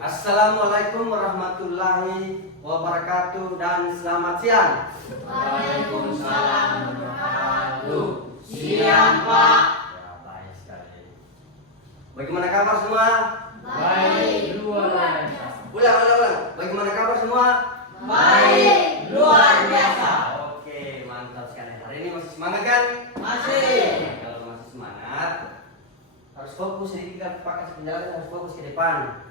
Assalamualaikum warahmatullahi wabarakatuh dan selamat siang. Waalaikumsalam warahmatullahi. Siang, Pak. Ya, baik sekali. Bagaimana kabar semua? Baik, luar biasa. Ulang. Bagaimana kabar semua? Baik, luar biasa. Oke, mantap sekali. Hari ini masih semangat kan? Masih. Kalau masih semangat, harus fokus sedikit, pakai penjelasan harus fokus ke depan.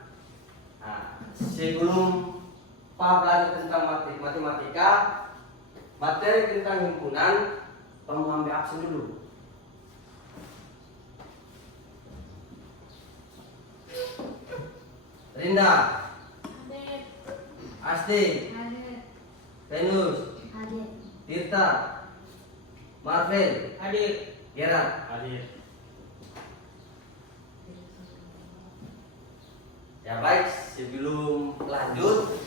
Nah, sebelum Pak belajar tentang matematika, materi tentang himpunan, kamu ambil absen dulu. Rinda, Asti, Venus, Tirta, Marvel, Hadir. Gerard. Ya baik, sebelum lanjut,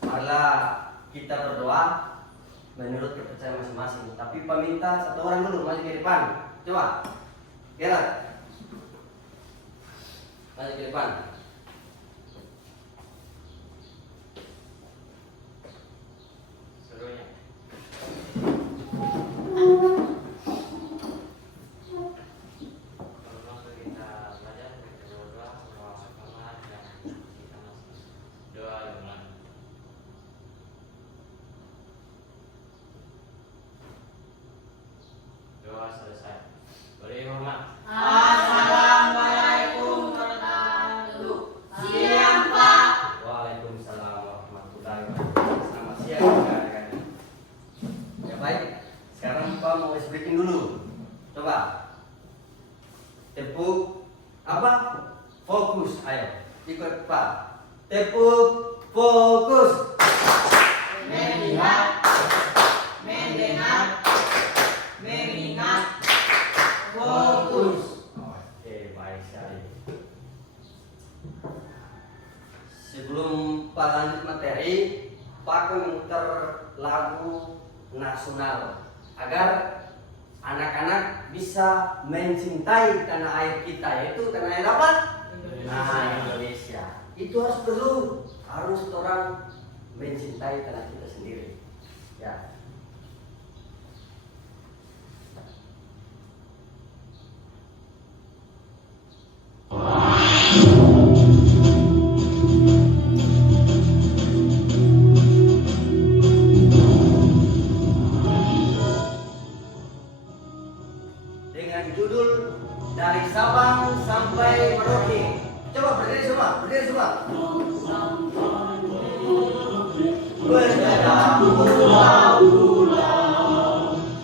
marilah kita berdoa menurut kepercayaan masing-masing. Tapi Pak minta satu orang dulu maju ke depan. Coba, Gerard, maju ke depan. Serunya. Doa selesai. Boleh hormat. Assalamualaikum warahmatullahi. Siang, Pak. Waalaikumsalam warahmatullahi wabarakatuh. Selamat siang rekan-rekan. Ya baik, sekarang Pak mau breaking dulu. Coba tepuk apa? Fokus, ayo ikut Pak. Tepuk fokus. Melihat, mendengar, mengingat, fokus. Oke, baik sekali. Sebelum Pak lanjut materi, Pak akan memutar lagu nasional agar anak-anak bisa mencintai tanah air kita, yaitu tanah air apa? Nah, Indonesia. Itu harus orang mencintai tanah kita sendiri. Ya. Dengan judul Dari Sabang Sampai Merauke. Coba berdiri semua. Berjalan pulau-pulau,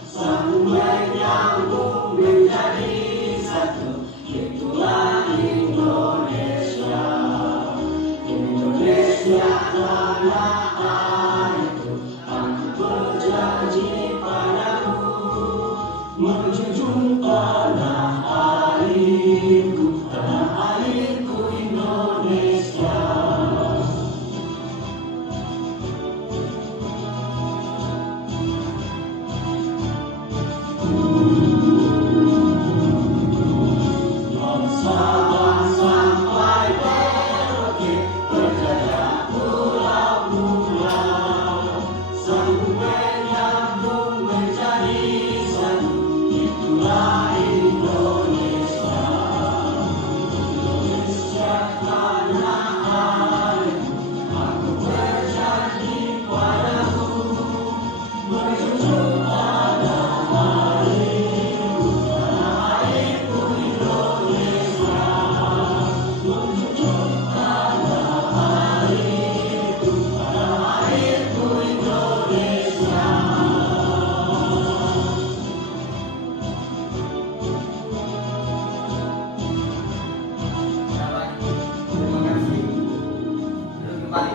sampai nyambung menjadi satu. Itulah Indonesia. Indonesia tanah airku, aku berjanji padamu menjunjung tanah airku Indonesia. Sabang sampai Merauke, berjaya pulau-pulau, sambung menyambung menjadi satu. Itulah Indonesia. Indonesia tanah airku, aku berjanji padamu menjunjung tanah airku Indonesia. Menjunjung tanah airku Indonesia. Terima kasih. Duduk kembali.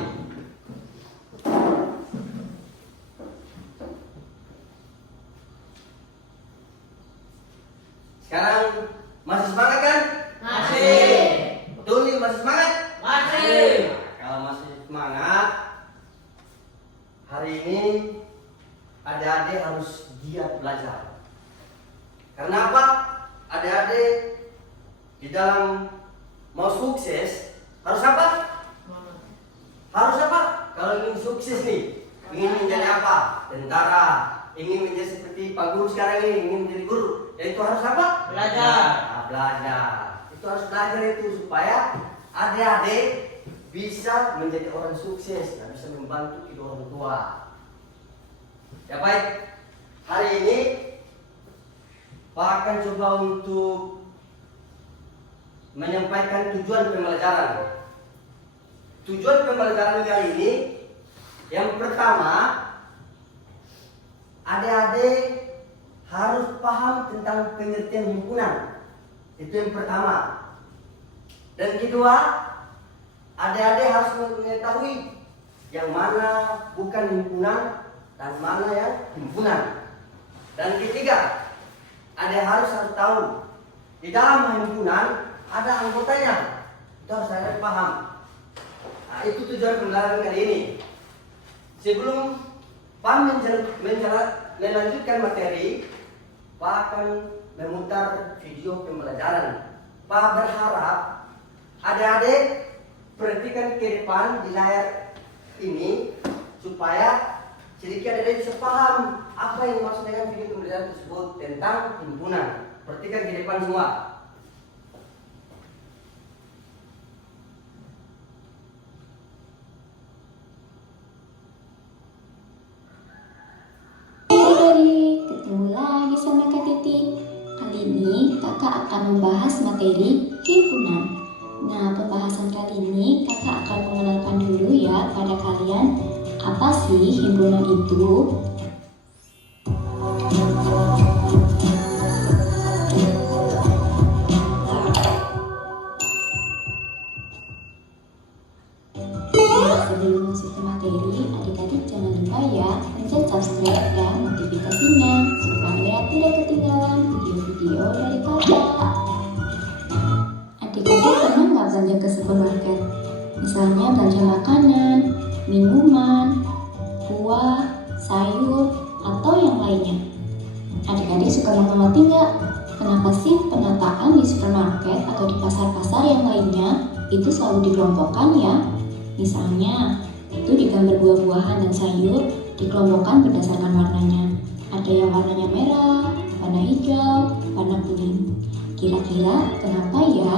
Sekarang masih semangat kan? Masih. Betul nih, masih semangat? Masih. Kalau masih semangat, hari ini adik-adik harus giat belajar. Karena apa? Adik-adik di dalam mau sukses harus apa? Harus apa? Kalau ingin sukses nih, ingin menjadi apa? Tentara, ingin menjadi seperti Pak Guru sekarang ini, ingin menjadi guru. Ya itu harus apa? Belajar. Nah, belajar. Itu harus belajar itu supaya adik-adik bisa menjadi orang sukses, dan bisa membantu kedua orang tua. Ya baik, hari ini Pak akan coba untuk menyampaikan tujuan pembelajaran. Tujuan pembelajaran kali ini, yang pertama, adik-adik harus paham tentang pengertian himpunan. Itu yang pertama. Dan kedua, adik-adik harus mengetahui yang mana bukan himpunan dan mana yang himpunan. Dan ketiga, adik harus tahu di dalam himpunan ada anggotanya. Itu harus adik paham. Nah, itu tujuan pembelajaran kali ini. Sebelum Pak melanjutkan materi, Pak akan memutar video pembelajaran. Pak berharap adik-adik perhatikan ke depan di layar ini supaya sedikit adik bisa paham apa yang dimaksud dengan video pembelajaran tersebut tentang himpunan. Perhatikan ke depan semua. Ketemu lagi sama Kak Titi. Kali ini kakak akan membahas materi himpunan. Nah, pembahasan kali ini kakak akan mengenalkan dulu ya pada kalian apa sih himpunan itu. Sebelum masuk ke materi, adik-adik jangan lupa ya pencet subscribe dan notifikasinya supaya tidak ketinggalan video-video dari kakak. Adik-adik pernah nggak belanja ke supermarket? Misalnya belanja makanan, minuman, buah, sayur, atau yang lainnya. Adik-adik suka mengamati nggak? Kenapa sih penataan di supermarket atau di pasar-pasar yang lainnya itu selalu dikelompokkan ya? Misalnya, itu digambar buah-buahan dan sayur dikelompokkan berdasarkan warnanya. Ada yang warnanya merah, warna hijau, warna kuning. Kira-kira kenapa ya?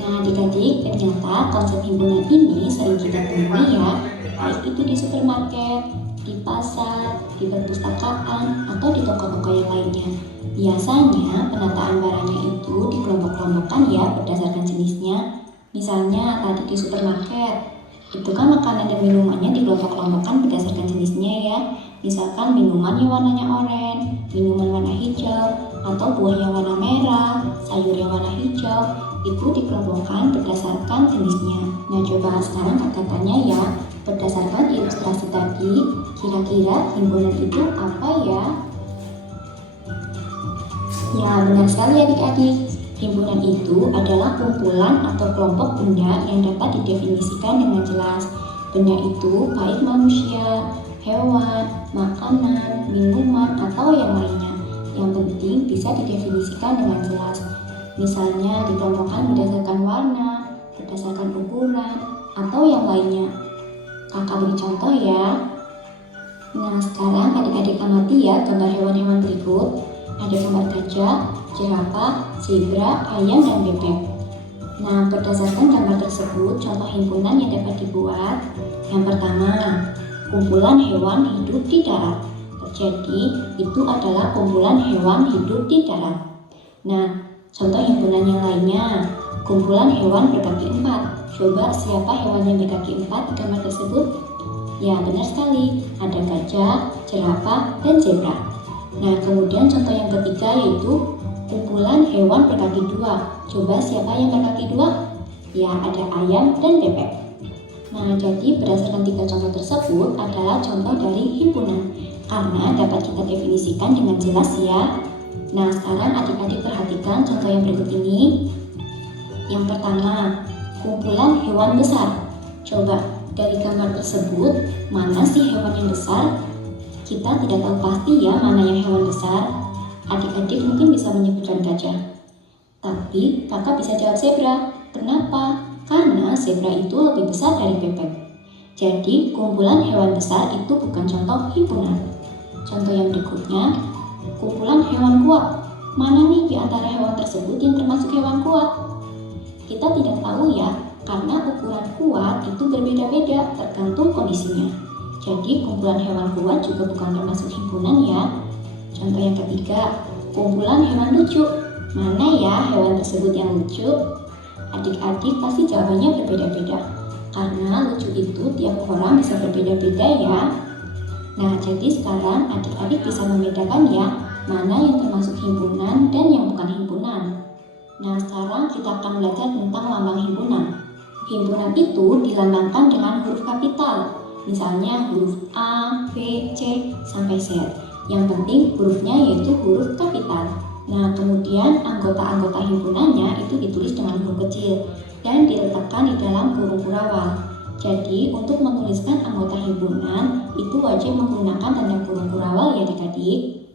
Nah, adik-adik, ternyata konsep himpunan ini sering kita temui ya, baik itu di supermarket, di pasar, di perpustakaan, atau di toko-toko yang lainnya. Biasanya penataan barangnya itu dikelompok-kelompokkan ya berdasarkan jenisnya. Misalnya tadi di supermarket, itu kan makanan dan minumannya dikelompok-kelompokkan berdasarkan jenisnya ya. Misalkan minuman yang warnanya oranye, minuman warna hijau, atau buah yang warna merah, sayur yang warna hijau, itu dikelompokkan berdasarkan jenisnya. Nah, coba sekarang kakak tanya ya, berdasarkan ilustrasi tadi, kira-kira himpunan itu apa ya? Ya, benar sekali adik-adik. Himpunan itu adalah kumpulan atau kelompok benda yang dapat didefinisikan dengan jelas. Benda itu baik manusia, hewan, makanan, minuman, atau yang lainnya. Yang penting bisa didefinisikan dengan jelas. Misalnya dikelompokkan berdasarkan warna, berdasarkan ukuran, atau yang lainnya. Kakak beri contoh ya. Nah, sekarang adik-adik amati ya gambar hewan-hewan berikut. Ada gambar gajah, jerapah, zebra, ayam, dan bebek. Nah, berdasarkan gambar tersebut, contoh himpunan yang dapat dibuat. Yang pertama, kumpulan hewan hidup di darat. Jadi, itu adalah kumpulan hewan hidup di darat. Nah, contoh himpunan yang lainnya, kumpulan hewan berkaki 4. Coba siapa hewan yang berkaki 4 di gambar tersebut? Ya, benar sekali. Ada gajah, jerapah, dan zebra. Nah, kemudian contoh yang ketiga yaitu kumpulan hewan berkaki 2. Coba siapa yang berkaki 2? Ya, ada ayam dan bebek. Nah, jadi berdasarkan 3 contoh tersebut adalah contoh dari himpunan karena dapat kita definisikan dengan jelas ya. Nah, sekarang adik-adik perhatikan contoh yang berikut ini. Yang pertama, kumpulan hewan besar. Coba dari gambar tersebut, mana sih hewan yang besar? Kita tidak tahu pasti ya mana yang hewan besar. Adik-adik mungkin bisa menyebutkan gajah. Tapi kakak bisa jawab zebra. Kenapa? Karena zebra itu lebih besar dari bebek. Jadi, kumpulan hewan besar itu bukan contoh himpunan. Contoh yang berikutnya, kumpulan hewan kuat. Mana nih di antara hewan tersebut yang termasuk hewan kuat? Kita tidak tahu ya, karena ukuran kuat itu berbeda-beda tergantung kondisinya. Jadi, kumpulan hewan kuat juga bukan termasuk himpunan ya. Contoh yang ketiga, kumpulan hewan lucu. Mana ya hewan tersebut yang lucu? Adik-adik pasti jawabannya berbeda-beda. Karena lucu itu tiap orang bisa berbeda-beda ya. Nah, jadi sekarang adik-adik bisa membedakan ya, mana yang termasuk himpunan dan yang bukan himpunan. Nah, sekarang kita akan belajar tentang lambang himpunan. Himpunan itu dilambangkan dengan huruf kapital. Misalnya huruf A, B, C, sampai Z. Yang penting hurufnya yaitu huruf kapital. Nah, kemudian anggota-anggota himpunannya itu ditulis dengan huruf kecil dan diletakkan di dalam kurung kurawal. Jadi, untuk menuliskan anggota himpunan itu wajib menggunakan tanda kurung kurawal ya adik-adik.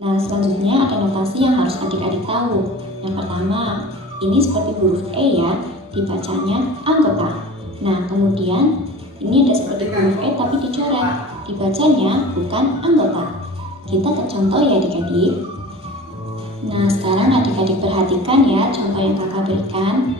Nah, selanjutnya ada notasi yang harus adik-adik tahu. Yang pertama, ini seperti huruf E ya, dibacanya anggota. Nah, kemudian ini ada seperti huruf E tapi dicoret, dibacanya bukan anggota. Kita ke contoh ya adik-adik. Nah, sekarang adik-adik perhatikan ya contoh yang kakak berikan.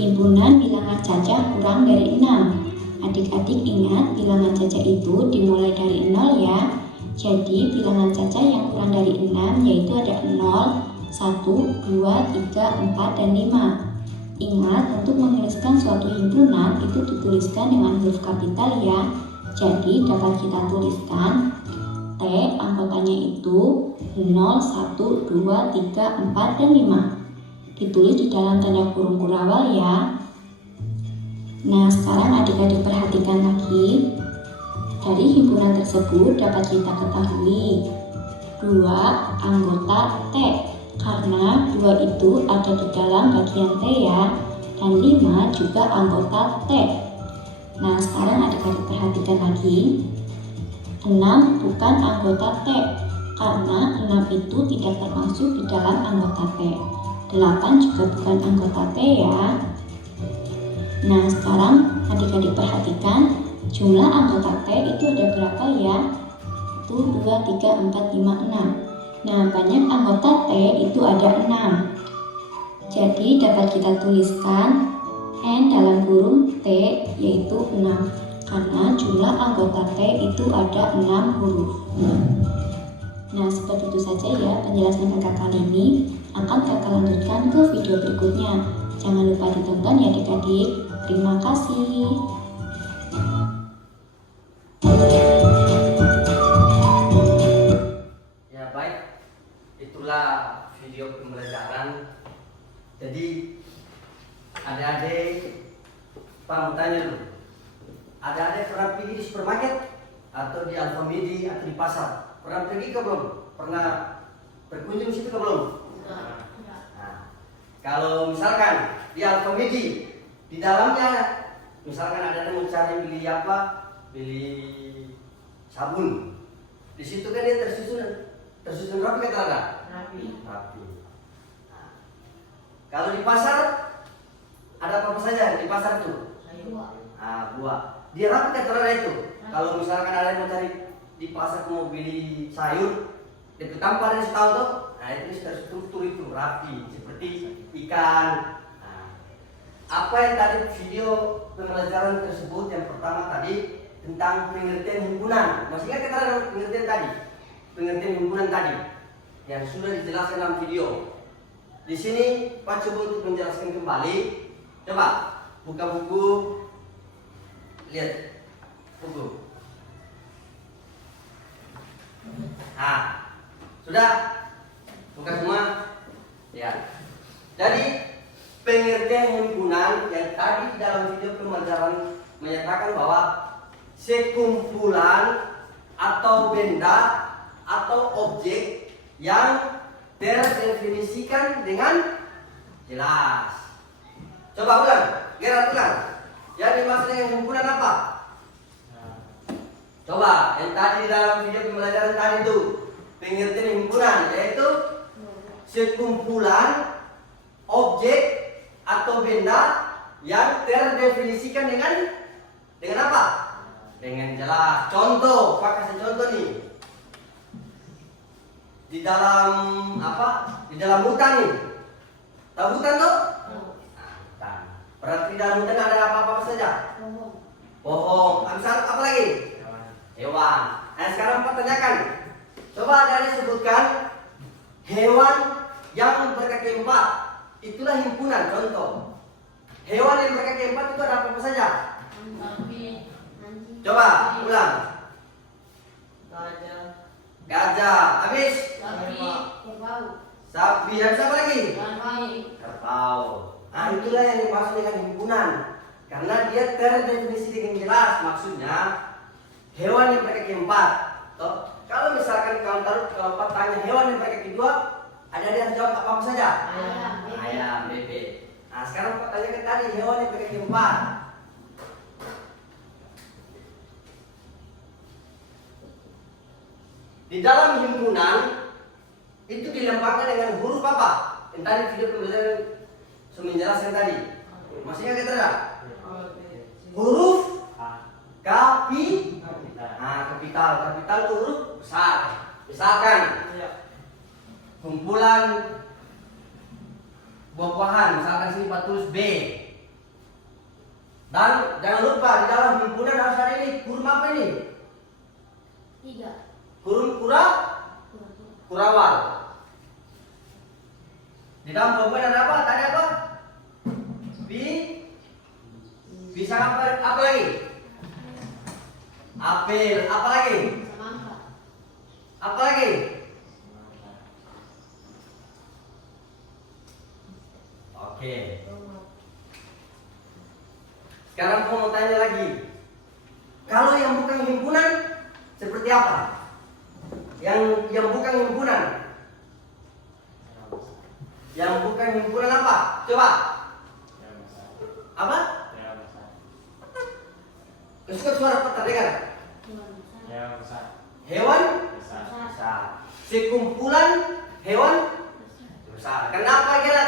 Himpunan bilangan cacah kurang dari 6. Adik-adik ingat bilangan cacah itu dimulai dari 0 ya. Jadi bilangan cacah yang kurang dari 6 yaitu ada 0, 1, 2, 3, 4, dan 5. Ingat untuk menuliskan suatu himpunan itu dituliskan dengan huruf kapital ya. Jadi dapat kita tuliskan T anggotanya itu 0, 1, 2, 3, 4, dan 5. Ditulis di dalam tanda kurung kurawal ya. Nah, sekarang adik-adik perhatikan lagi. Dari himpunan tersebut dapat kita ketahui 2 anggota T, karena 2 itu ada di dalam bagian T ya, dan 5 juga anggota T. Nah, sekarang adik-adik perhatikan lagi. 6 bukan anggota T, karena 6 itu tidak termasuk di dalam anggota T. 8 juga bukan anggota T ya. Nah, sekarang adik-adik perhatikan jumlah anggota T itu ada berapa ya? 1, 2, 3, 4, 5, 6. Nah, banyak anggota T itu ada 6. Jadi dapat kita tuliskan N dalam kurung T yaitu 6. Karena jumlah anggota T itu ada 6 huruf. Nah, seperti itu saja ya penjelasan kakak kali ini. Akan kakak lanjutkan ke video berikutnya. Jangan lupa ditonton ya adik-adik. Terima kasih. Ya baik, itulah video pembelajaran. Jadi adik-adik Pak mau tanya dulu. Adik-adik pernah pergi di supermarket atau di Alfamidi atau di pasar? Pernah pergi ke belum? Pernah berkunjung situ ke belum? Nah, kalau misalkan di Alfamidi di dalamnya misalkan ada yang mencari beli apa, beli sabun, di situ kan dia tersusun rapi kata ada? Rapi. Nah, kalau di pasar ada apa saja di pasar itu? Nah, buah. Dia rapi kata ada itu. Kalau misalkan ada yang mencari di pasar mau beli sayur, di tempat yang tahu tuh, nah itu terstruktur itu rapi seperti ikan. Apa yang tadi video pembelajaran tersebut yang pertama tadi tentang pengertian himpunan. Masih ingat kata pengertian tadi? Pengertian himpunan tadi yang sudah dijelaskan dalam video. Di sini Pak coba untuk menjelaskan kembali. Coba buka buku, lihat buku. Nah, sudah buka semua? Ya. Jadi pengertian himpunan yang tadi di dalam video pembelajaran menyatakan bahwa sekumpulan atau benda atau objek yang terdefinisikan dengan jelas. Coba ulang, Gerard ulang. Yang dimaksud dengan himpunan apa? Coba yang tadi di dalam video pembelajaran tadi itu pengertian himpunan yaitu sekumpulan objek atau benda yang terdefinisikan dengan Dengan apa? Dengan jelas. Contoh, Pak kasih contoh nih. Di dalam apa? Di dalam hutan nih. Tahu hutan tuh? Nah, hutan. Berarti di dalam hutan ada apa-apa saja? Pohon. Habis apa lagi? Hewan. Nah, sekarang Pak tanyakan. Coba Adik sebutkan hewan yang berkaki 4. Itulah himpunan, contoh. Hewan yang berkaki 4 itu ada apa saja? Coba ulang. Gajah. Habis? Sapi. Habis apa lagi? Kerbau. Nah, itulah yang dimaksud dengan himpunan. Karena dia terdefinisi dengan jelas. Maksudnya hewan yang berkaki 4. Toh, kalau misalkan kalau Pak tanya hewan yang berkaki 2, ada yang jawab apa saja? Ayam, bebek. Nah, sekarang Pak tanyakan tadi hewan yang berkaki 4. Di dalam himpunan itu dilengkapi dengan huruf apa? Yang tadi video pembelajaran sudah menjelaskan tadi. Masih ingat tidak? Huruf kapital. Kapital itu huruf besar. Misalkan kumpulan buah-buahan, misalkan sini Pak tulis B. Dan jangan lupa di dalam himpunan harus ada ini huruf apa ini? 3. Huruf kurawal. Di dalam buah-buahan ada apa? Tadi apa? Bisa apa lagi? Apel. Apa lagi? Apa lagi? Oke. Sekarang aku mau tanya lagi. Kalau yang bukan himpunan seperti apa? Yang bukan himpunan. Yang bukan himpunan apa? Coba. Apa? Kesukaan suara Pak terdengar? Hewan besar. Sekumpulan hewan besar. Kenapa kira?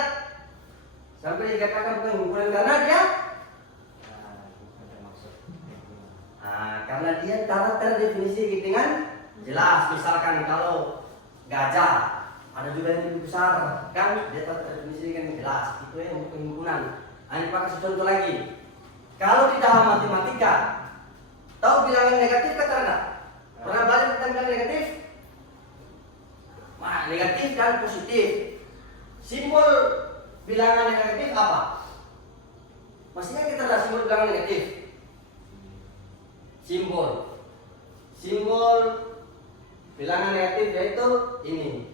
Sampai dikatakan bukan himpunan karena dia karena dia terdefinisi dengan jelas. Misalkan kalau gajah ada juga yang lebih besar, kan dia terdefinisi dengan jelas. Itu yang bukan himpunan. Ini Pak kasih contoh lagi. Kalau di dalam matematika, tahu bilangan negatif kata enggak? Pernah belajar tentang bilangan negatif? Nah, negatif dan positif. Simbol bilangan negatif apa? Maksudnya kita ada simbol bilangan negatif. Simbol bilangan negatif yaitu ini.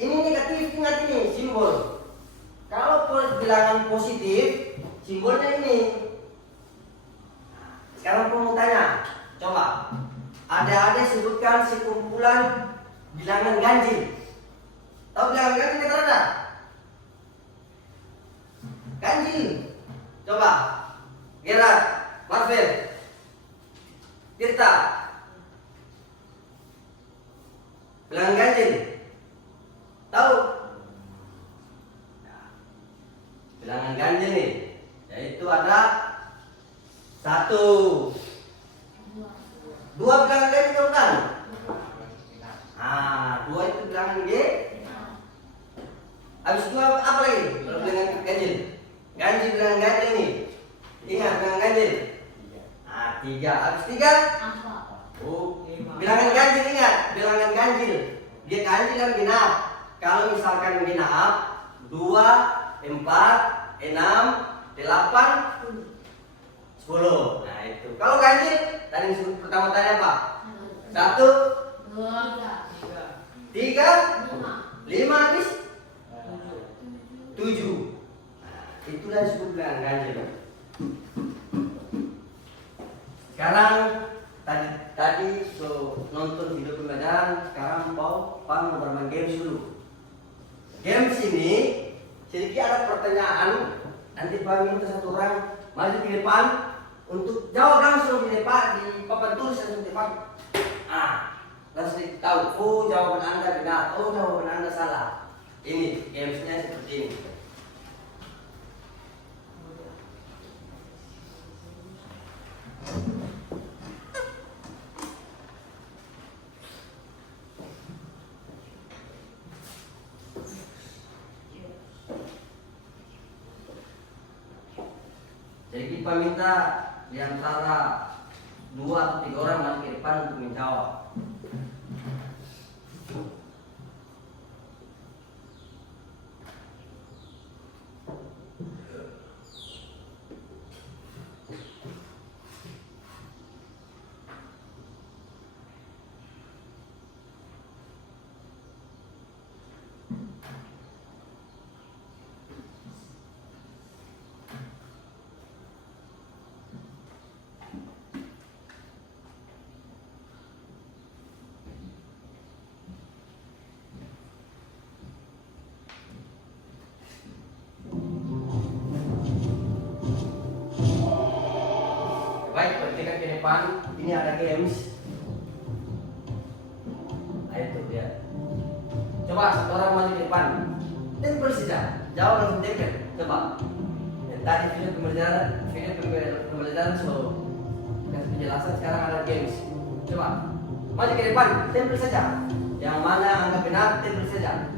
Ini negatif, ingat ini simbol. Kalau bilangan positif, simbolnya ini. Sekarang aku mau tanya, coba adik-adik sebutkan sekumpulan bilangan ganjil. Tahu bilangan ganjil kita ada? Ganjil. Coba Gerard, Marvel, Tirta. Bilangan ganjil. Tahu? Bilangan ganjil nih, yaitu ada 1, 2 bilangan ganjil kan? 2 itu bilangan G. Habis 2 apa lagi? Kalau bilangan ganjil. Ganjil bilangan ganjil nih. Ingat bilangan ganjil. 3. Habis 3? Bilangan ganjil, ingat bilangan ganjil. Dia ganjil kan genap. Kalau misalkan genap 2, 4, 6, 8, 10. Nah itu. Kalau ganjil tadi disebut pertama tadi apa? 1, 3, 5 habis 7. Nah, itulah disebut dengan ganjil. Sekarang tadi nonton video pembelajaran, sekarang mau bermain games dulu. Games ini sedikit ada pertanyaan, nanti Pak minta satu orang maju ke depan untuk jawab langsung di depan di papan tulis langsung di depan. Langsung tahu, oh jawaban Anda benar, oh jawaban Anda salah. Ini gamesnya seperti ini. Jadi kita minta di antara 2 atau 3 orang maju ke depan untuk menjawab. Baik, perhatikan ke depan. Ini ada games. Ayo tuh lihat. Coba satu orang maju ke depan. Tempel saja. Jawab langsung tempel. Coba. Tadi video pembelajaran selalu kasih penjelasan. Sekarang ada games. Coba maju ke depan. Tempel saja. Yang mana anggap benar tempel saja.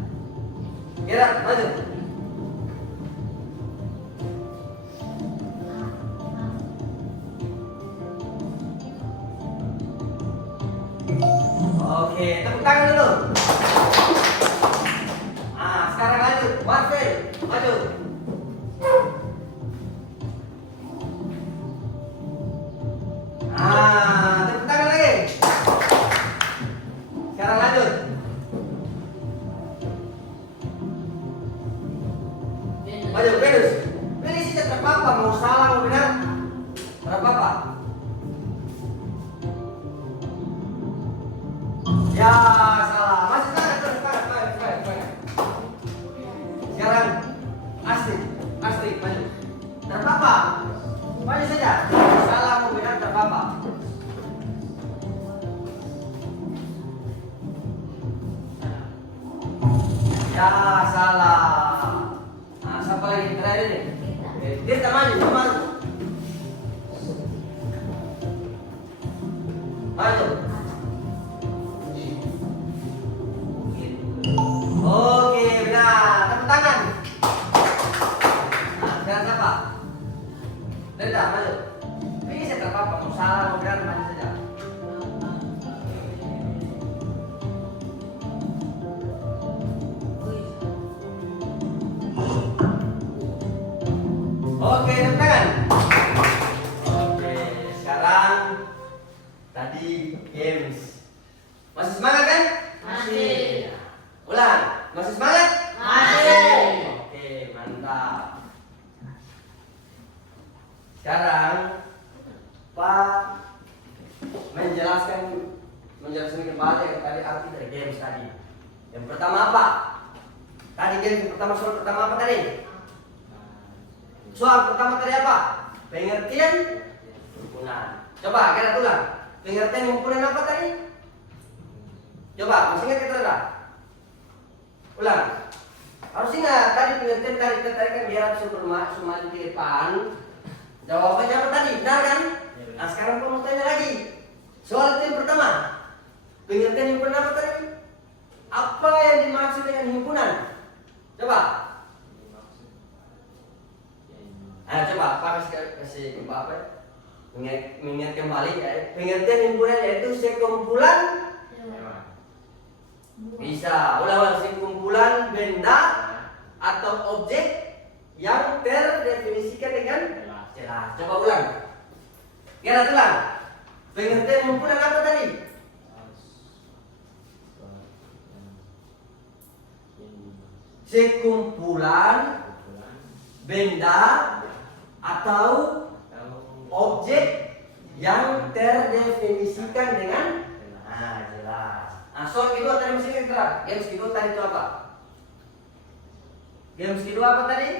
Gerak maju. Oke, tepuk tangan dulu. Sekarang lanjut. Marvel, maju. Tepuk tangan lagi. Sekarang lanjut. Maju, Venus. Venus tidak terpapa, mau salah mau benar. Terpapa. Ya, salah. Masih salah, terus. Sekarang Astrid, maju. Terpapa. Maju saja. Salah mau benar terpapa. Ya, salah. Siapa lagi terakhir ini? Tirta maju. Maju. Oke, benar. Tepuk tangan. Sekarang siapa? Tirta, maju. Ini saya terpapa. Mau salah mau benar maju saja. Oke, tepuk tangan. Oke, sekarang tadi games. Masih semangat kan? Masih. Ulang, masih semangat? Masih. Oke, mantap. Sekarang Pak menjelaskan kembali yang tadi arti dari games tadi. Yang pertama apa? Tadi games yang pertama, soal pertama apa tadi? Soal pertama tadi apa? Pengertian himpunan. Coba kita ulang. Pengertian himpunan apa tadi? Coba, masih ingat kita enggak? Ulang. Harus ingat tadi pengertian tadi kita kan biar semua di depan. Jawabannya apa tadi? Benar kan? Nah sekarang aku mau tanya lagi. Soal itu yang pertama. Pengertian himpunan apa tadi? Apa yang dimaksud dengan himpunan? Coba. Coba Pak kasih apa? Mengingat kembali. Pengertian himpunan yaitu sekumpulan. Bisa. Ulang sekumpulan benda atau objek yang terdefinisikan dengan jelas. Coba ulang. Kita ulang. Pengertian himpunan apa tadi? Sekumpulan benda atau objek yang terdefinisikan dengan jelas. Nah, soal kedua tadi mesti kita. Games kedua tadi itu apa? Games kedua apa tadi?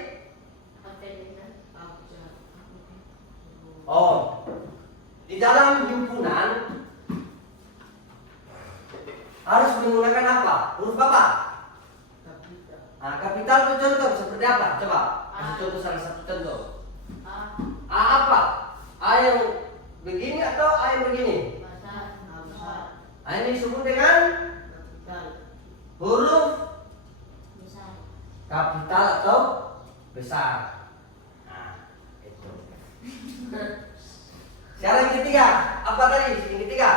Oh, di dalam himpunan harus menggunakan apa? Huruf apa? Nah, kapital itu contoh seperti apa? Coba kasih contoh salah satu contoh. A apa? A yang begini atau A yang begini? A ini disebut dengan huruf kapital atau besar. Nah, itu. Sekarang yang ketiga, apa tadi? Yang ketiga.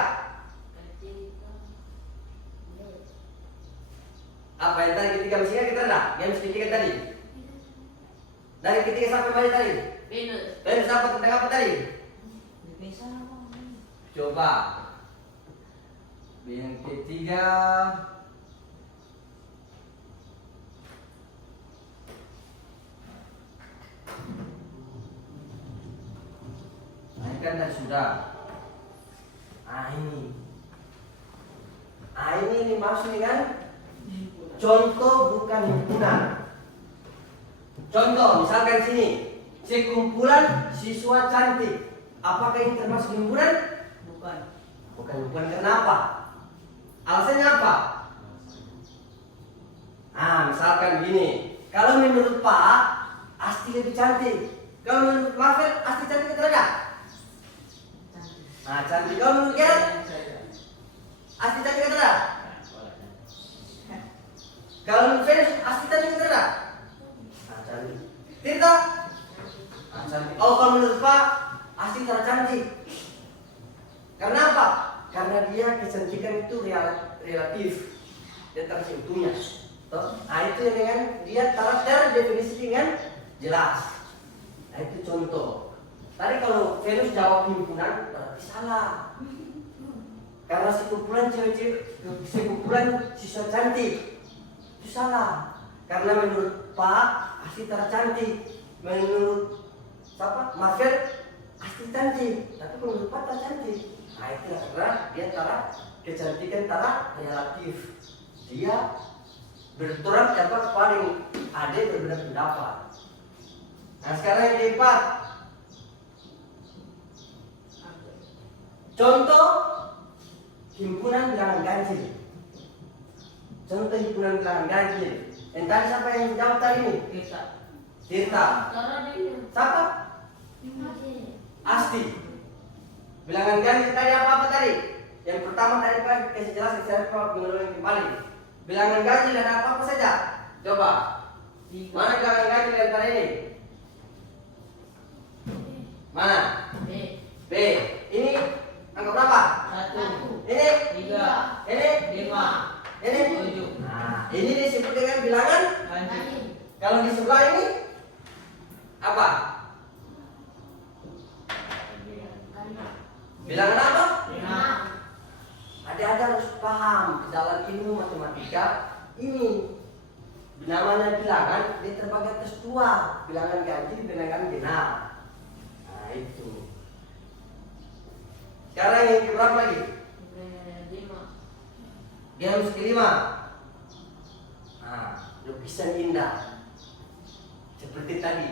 Apa yang tadi ketiga mestinya kita ada? Yang ketiga tadi. Dari ketiga sampai mana tadi? Venus. Venus apa tentang apa tadi? Coba. Yang ketiga. Nah, ini kan tadi sudah. Ini maksud dengan contoh bukan himpunan. Contoh, misalkan sini, sekumpulan siswa cantik. Apakah ini termasuk himpunan? Bukan. Bukan. Kenapa? Alasannya apa? Misalkan begini. Kalau menurut Pak, Asti lebih cantik. Kalau menurut Mafel, Asti cantik atau tidak? Cantik. Kalau menurut Gerard, Asti cantik atau tidak? Kalau menurut Venus, Asti cantik atau tidak? Cantik. Tirta? Cantik. Kalau menurut Pak, Asti tidak cantik. Karena apa? Karena dia kecantikan itu relatif. Dia terseutuhnya. Itu yang dengan dia terdefinisi dengan jelas. Itu contoh. Tadi kalau Venus jawab himpunan berarti salah. Karena sekumpulan cewek-cewek, sekumpulan siswa cantik. Itu salah. Karena menurut Pak, Asti cantik. Menurut siapa? Mafel, Asti cantik. Tapi menurut Pak tak cantik. Itulah karena dia kecantikan relatif. Dia berturut paling ada berbeda pendapat. Sekarang yang keempat. Contoh himpunan bilangan ganjil. Contoh himpunan bilangan ganjil. Yang tadi siapa yang jawab tadi ini? Tirta. Siapa? Asti. Bilangan ganjil tadi apa tadi? Yang pertama tadi Pak kasih jelas saya Pak mengulangi kembali. Bilangan ganjil ada apa saja? Coba. Mana bilangan ganjil yang tadi ini? Mana? B. Ini angka berapa? 1. Ini? 3. Ini? 5. Ini? 7. Ini disebut dengan bilangan. Kalau di sebelah ini apa? Bilangan apa? 5. Ada harus paham dalam ilmu matematika ini namanya bilangan dia terbagi atas dua, bilangan ganjil, bilangan genap. Itu. Sekarang yang keberapa lagi? 5. Yang kelima. Lukisan indah. Seperti tadi,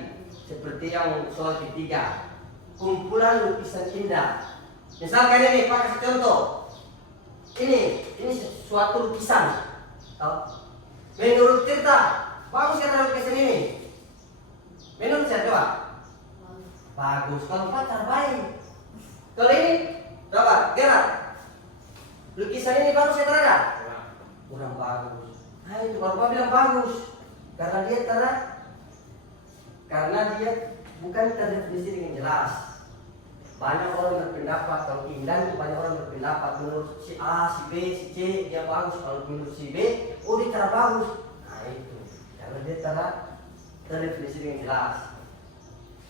seperti yang soal ketiga. Kumpulan lukisan indah. Misalkan ini Pak kasih contoh. Ini suatu lukisan. Menurut Tirta, bagus kan lukisan ini? Menurut saya coba. Bagus. Kalau Pak terbaik. Kalau ini, coba Gerard. Lukisan ini bagus ya terhadap? Kurang bagus. Itu kalau Pak bilang bagus. Karena dia bukan terdefinisi dengan jelas. Banyak orang berpendapat kalau indah itu banyak orang berpendapat menurut si A, si B, si C dia bagus, kalau menurut si B, dia cara bagus. Itu karena dia terdefinisi dengan jelas.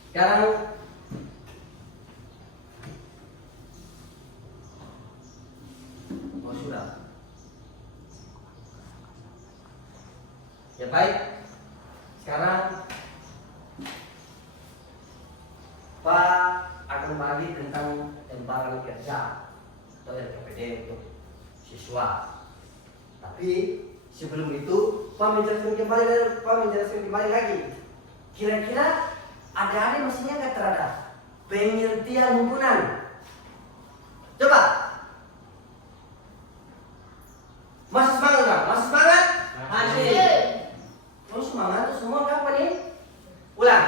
Sekarang sudah. Ya baik. Sekarang Pak akan bagi tentang lembaran kerja atau LKPD untuk siswa. Tapi sebelum itu, Pak menjelaskan kembali lagi. Kira-kira adik-adik mestinya nggak terhadap pengertian himpunan? Coba. Masih semangat nggak? Masih semangat? Masih. Semangat tuh semua kapan nih? Ulang.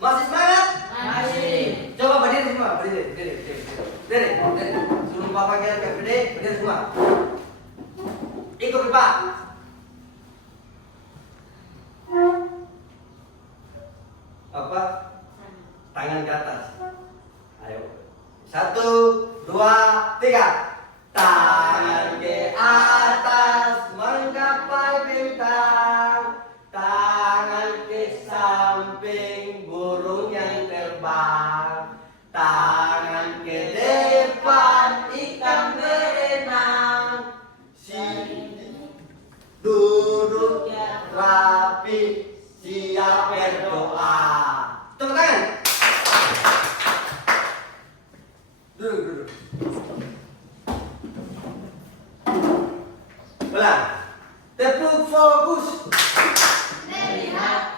Masih semangat? Masih. Coba berdiri semua, berdiri. Suruh Bapak kira berdiri semua. Ikut Pak. Tangan ke atas. Ayo. 1, 2, 3. Tangan ke atas menggapai bintang, tangan ke samping burung yang terbang, tangan ke depan ikan berenang. Duduk rapi, siap berdoa. Tepuk tangan. Duduk. Ulang. Tepuk fokus. Melihat.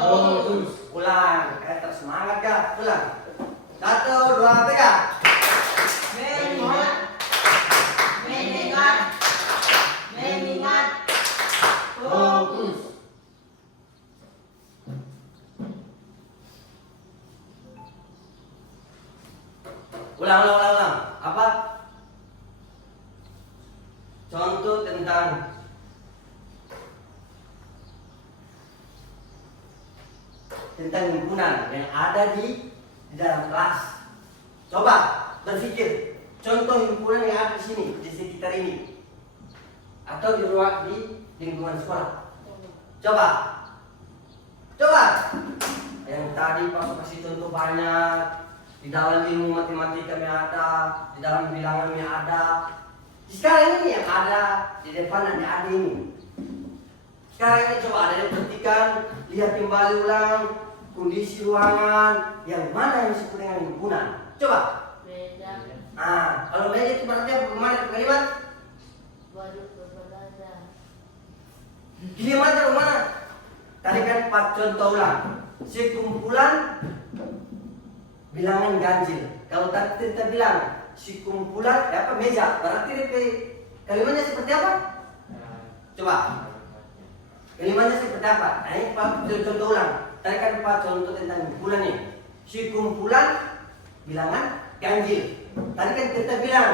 Fokus. Ulang. Kalian terus semangat ya. Ulang. 1, 2, 3. Fokus. Ulang. Apa? Contoh tentang himpunan yang ada di dalam kelas. Coba berpikir contoh himpunan yang ada di sini, di sekitar ini, atau di lingkungan sekolah. Coba. Yang tadi Pak kasih contoh banyak. Di dalam ilmu matematika ada, di dalam bilangan ada. Sekarang ini yang ada di depan dan ada ini. Sekarang ini coba ada yang perhatikan, lihat kembali ulang kondisi ruangan yang mana yang disebut dengan himpunan. Coba. Kalau meja itu berarti apa? Bagaimana kalimat? Kalimat bagaimana? Tadi kan Pak contoh ulang. Sekumpulan bilangan ganjil. Kalau tadi kita bilang sekumpulan meja, berarti kalimatnya seperti apa? Coba. Kalimatnya seperti apa? Nah, ini Pak contoh ulang. Tadi kan Pak contoh tentang kumpulan nih. Sekumpulan bilangan ganjil. Tadi kan kita bilang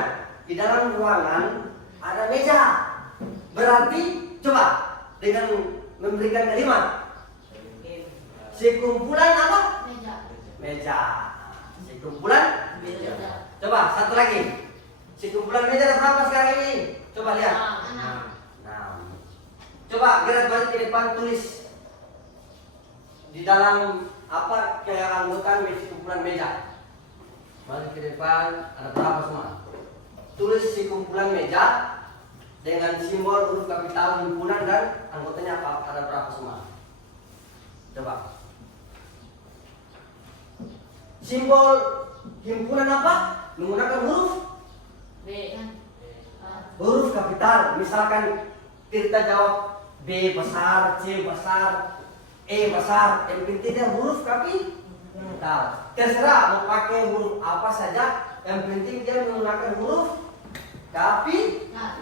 di dalam ruangan ada meja. Berarti coba dengan memberikan kalimat sekumpulan apa? Meja. Sekumpulan meja. Coba satu lagi. Sekumpulan meja ada berapa sekarang ini? Coba lihat. 6. Coba gerak balik ke depan, tulis di dalam keanggotaan sekumpulan meja. Balik ke depan, ada berapa semua? Tulis sekumpulan meja dengan simbol huruf kapital himpunan dan anggotanya ada berapa semua? Coba. Simbol himpunan apa? Menggunakan huruf kapital. Misalkan kita jawab B besar, C besar, E besar. Yang penting dia huruf kapital. Terserah mau pakai huruf apa saja. Yang penting dia menggunakan huruf kapital.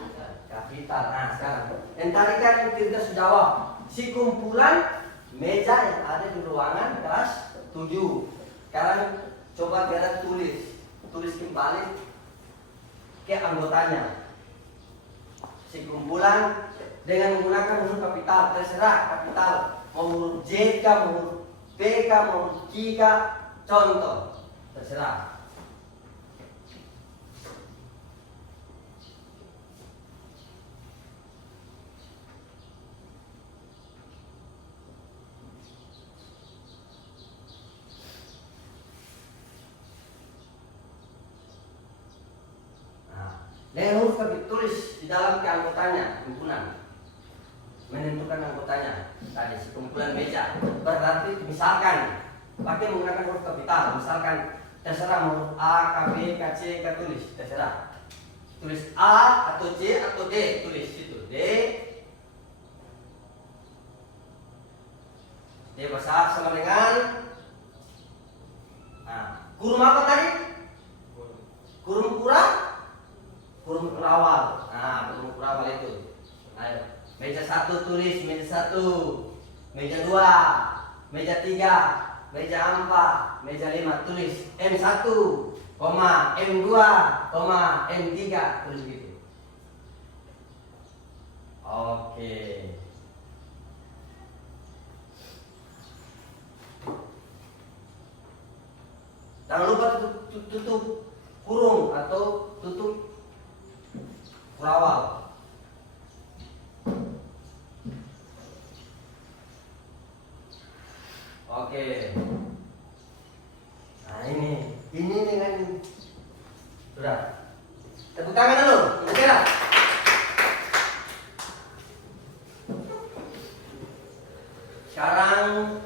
Nah sekarang, yang tadi kan kita sudah jawab. Sekumpulan meja yang ada di ruangan kelas 7. Sekarang coba kita tulis kembali ke anggotanya. Sekumpulan dengan menggunakan huruf kapital, terserah kapital, mau huruf J, mau huruf P, mau huruf Q, contoh, terserah. Dengan huruf kapital tulis di dalam keanggotanya himpunan, menentukan anggotanya. Tadi sekumpulan meja berarti misalkan pakai menggunakan huruf kapital, misalkan terserah huruf A, K, B, K, C, K, tulis terserah. Tulis A atau C atau D, tulis itu D. D besar sama dengan kurung apa tadi? Kurung kurawal. Kurung kurawal itu. Ayo, meja 1 tulis meja 1, meja 2, meja 3, meja 4, meja 5 tulis M1, M2, M3 tulis gitu. Oke. tutup kurung atau tutup kurawal. Oke. Nah ini dengan sudah. Tepuk tangan dulu, kira-kira. Sekarang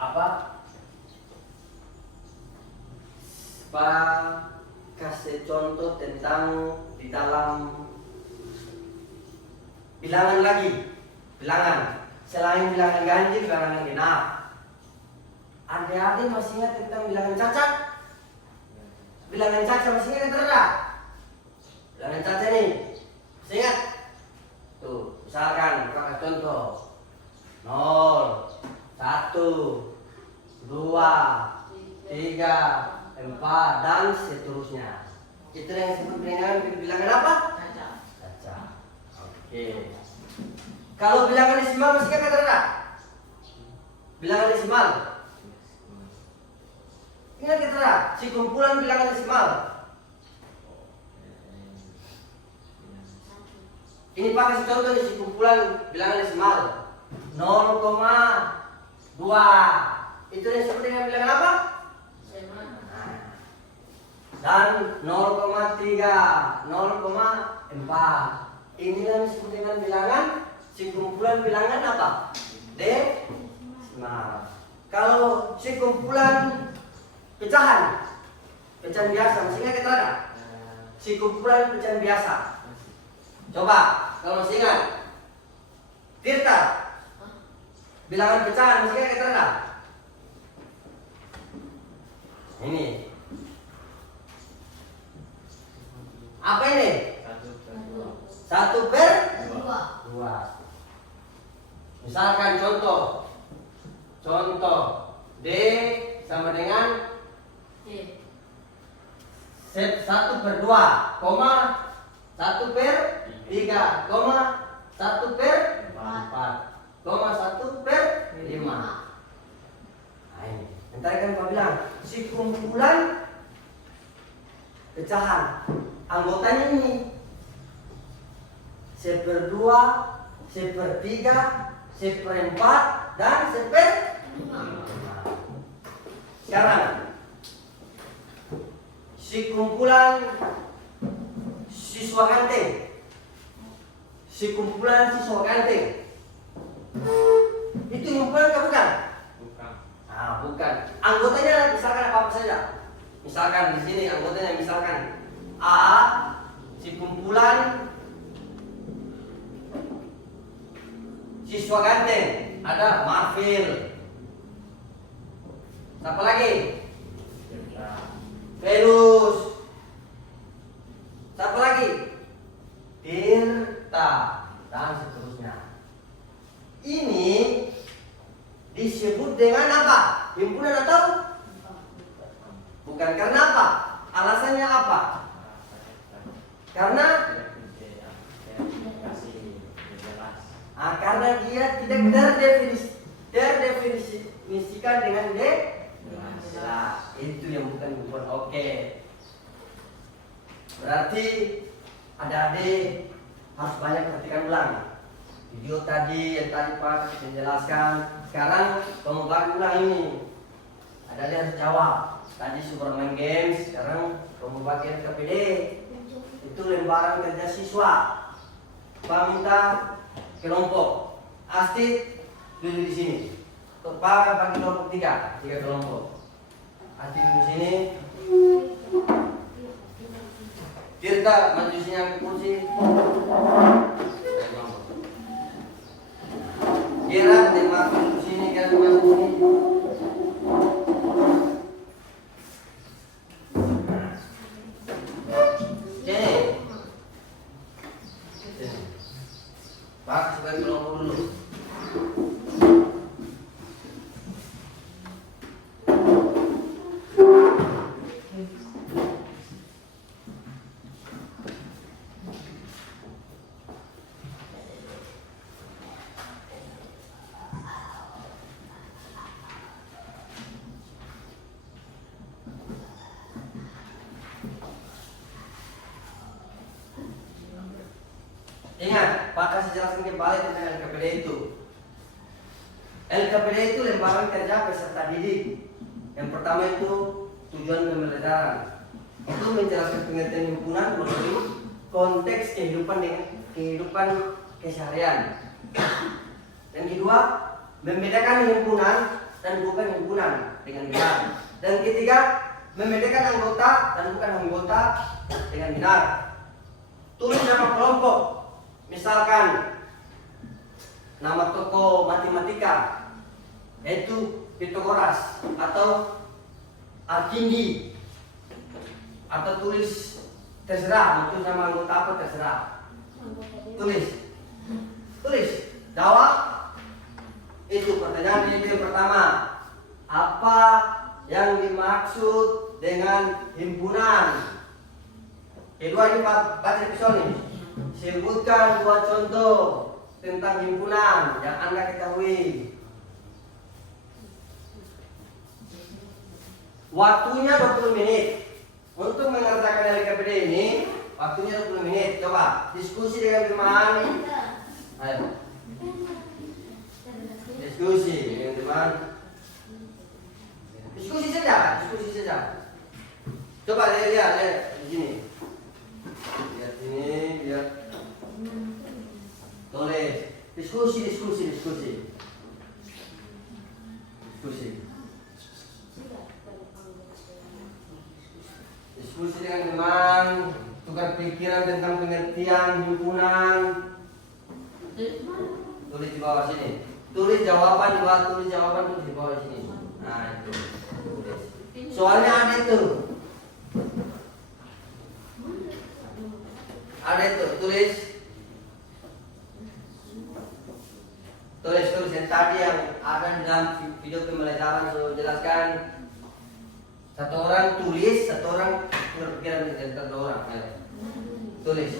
apa? Kasih contoh tentang di dalam bilangan lagi. Bilangan selain bilangan ganjil, bilangan genap. Adik-adik masih ingat tentang bilangan cacat? Bilangan cacat masih ingat tidak? Bilangan cacat nih, masih ingat? Tuh, misalkan pakai contoh 0, 1, 2, 3, 4 dan seterusnya. Itu yang disebut dengan bilangan apa? Cacat. Oke. Kalau bilangan desimal masih ingat tidak? Bilangan desimal. Ingat tidak? Si kumpulan bilangan desimal. Ini pakai contoh nih, si kumpulan bilangan desimal 0,2. Itu yang disebut dengan bilangan apa? Dan 0,3, 0,4. Inilah yang disebut dengan bilangan si kumpulan bilangan apa? Desimal. Kalau si kumpulan pecahan biasa, masih ingat kita ada? Si kumpulan pecahan biasa. Coba, kalau masih ingat, Tirta, bilangan pecahan masih ingat kita ada? Ini. Apa ini? 1 per 2. Misalkan contoh D sama dengan 1 per 2, 1 per 3, 1 per 4, 1 per 5. Nah ini, ntar kan Pak bilang si kumpulan pecahan anggotanya ini 1/2, 1/3, 1/4 dan 1/5. Sekarang si kumpulan siswa kantin, itu kumpulan apa bukan? Bukan. Bukan. Anggotanya misalkan apa saja. Misalkan di sini anggotanya misalkan A, si kumpulan siswa kantin, ada Marfil. Siapa lagi? Velus. Siapa lagi? Tirta dan seterusnya. Ini disebut dengan apa? Himpunan atau? Bukan. Karena apa? Alasannya apa? Karena karena dia tidak terdefinisikan dengan jelas. Itu yang bukan himpunan. Oke. Berarti adik-adik harus banyak perhatikan ulang video tadi yang tadi Pak menjelaskan. Sekarang kamu bagi ulang ini. Adik-adik harus jawab. Tadi Superman Games, sekarang kamu bagi KPD. Itu lembaran kerja siswa. Pak minta kelompok. Astrid duduk di sini. Pak bagi kelompok 3 kelompok. Astrid duduk di sini. Tirta maju sini ambil kursi. Gerard masuk di sini, Gerard masuk sini. Pak sebagai kelompok dulu. Ingat, Pak kasih jelaskan kembali tentang LKPD itu. LKPD itu lembaran kerja peserta didik. Yang pertama itu tujuan pembelajaran. Itu menjelaskan pengertian himpunan melalui konteks kehidupan keseharian. Yang kedua, membedakan himpunan dan bukan himpunan dengan benar. Dan ketiga, membedakan anggota dan bukan anggota dengan benar. Tulis nama kelompok, misalkan nama tokoh matematika yaitu Pitagoras atau Arkindi, atau tulis terserah, itu nama anggota apa terserah. Tulis, jawab. Itu pertanyaan ini yang pertama. Apa yang dimaksud dengan himpunan? Kedua, ini baca episode ini. Sebutkan 2 contoh tentang himpunan yang Anda ketahui. Waktunya 20 menit. Untuk mengerjakan LKPD ini, waktunya 20 menit. Coba diskusi dengan teman. Ayo. Diskusi dengan teman. Diskusi saja. Coba lihat di sini. Lihat ini, lihat. Tulis. Diskusi. Diskusi dengan teman, tukar pikiran tentang pengertian himpunan. Tulis di bawah sini. Tulis jawaban tulis di bawah sini. Nah, itu. Tulis. Soalnya ada itu. Tulis. Tulis yang tadi yang ada di dalam video pembelajaran saya jelaskan. Satu orang tulis, satu orang berpikiran dengan satu orang. Ayo. Tulis.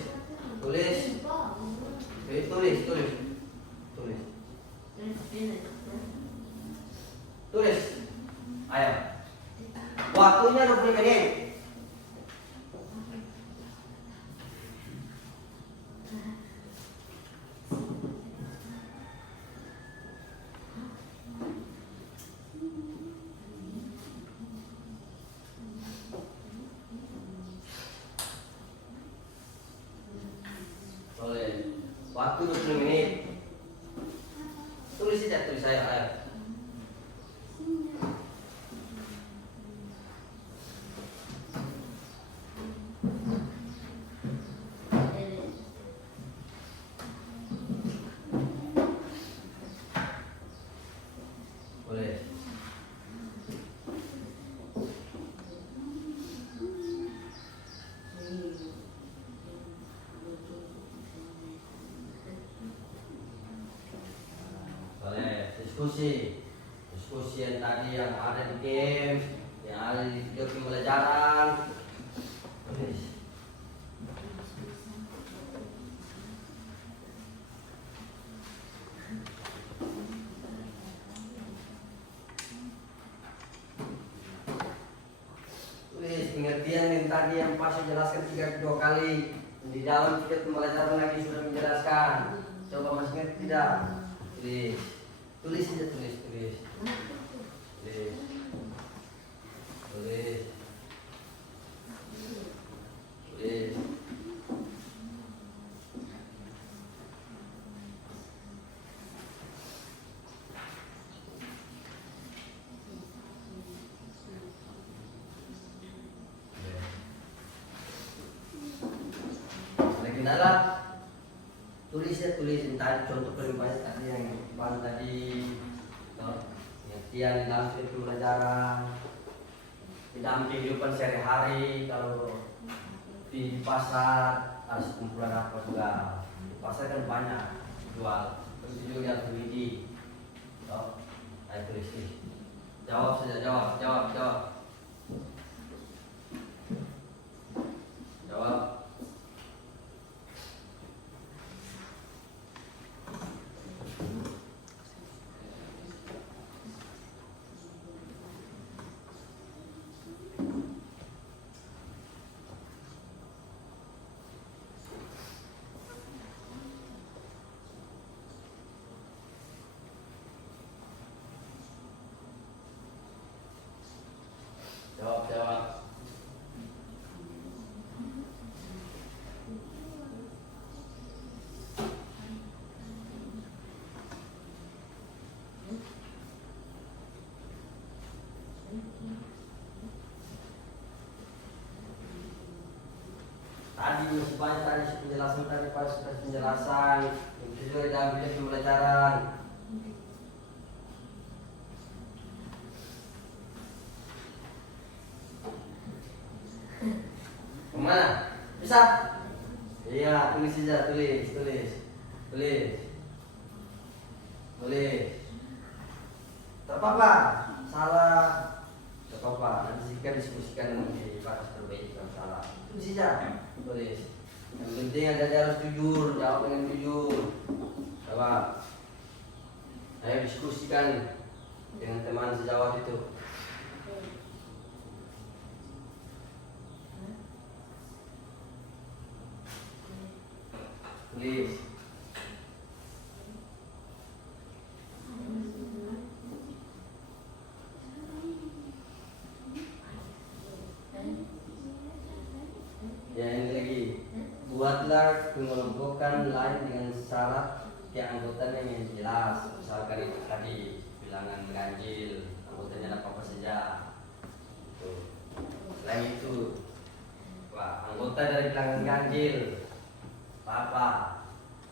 Ayo. Waktunya 20 menit. Waktu 20 menit. Tulis saya. Ayo. Boleh. Diskusi yang tadi yang ada di games, yang ada di video pembelajaran. Tulis pengertian yang tadi yang pas saya jelaskan 2 kali di dalam video pembelajaran lagi sudah menjelaskan. Coba masih ingat tidak? Tulis. Kendala tulis tadi contoh paling tadi yang depan tadi pengertian di dalam pembelajaran, di dalam kehidupan sehari-hari. Kalau di pasar harus kumpulan apa juga, di pasar kan banyak jual, terus juga beli. Ayo tulis. Jawab saja, jawab. Tadi masih banyak tadi penjelasan tadi pas penjelasan itu juga diambil dari pembelajaran. Kemana? Bisa? Iya, tulis saja, tulis. Tak apa-apa, salah. Tak apa-apa, nanti jika diskusikan di kelas perbaiki kalau salah. Tulis saja, tulis. Yang penting ada harus jujur, jawab dengan jujur. Coba, ayo diskusikan dengan teman sejawat itu. Tulis. Ya ini lagi. Buatlah pengelompokan lain dengan syarat keanggotaan yang jelas. Misalkan itu tadi bilangan ganjil, anggotanya ada apa saja. Tuh. Selain itu, anggota dari bilangan ganjil berapa?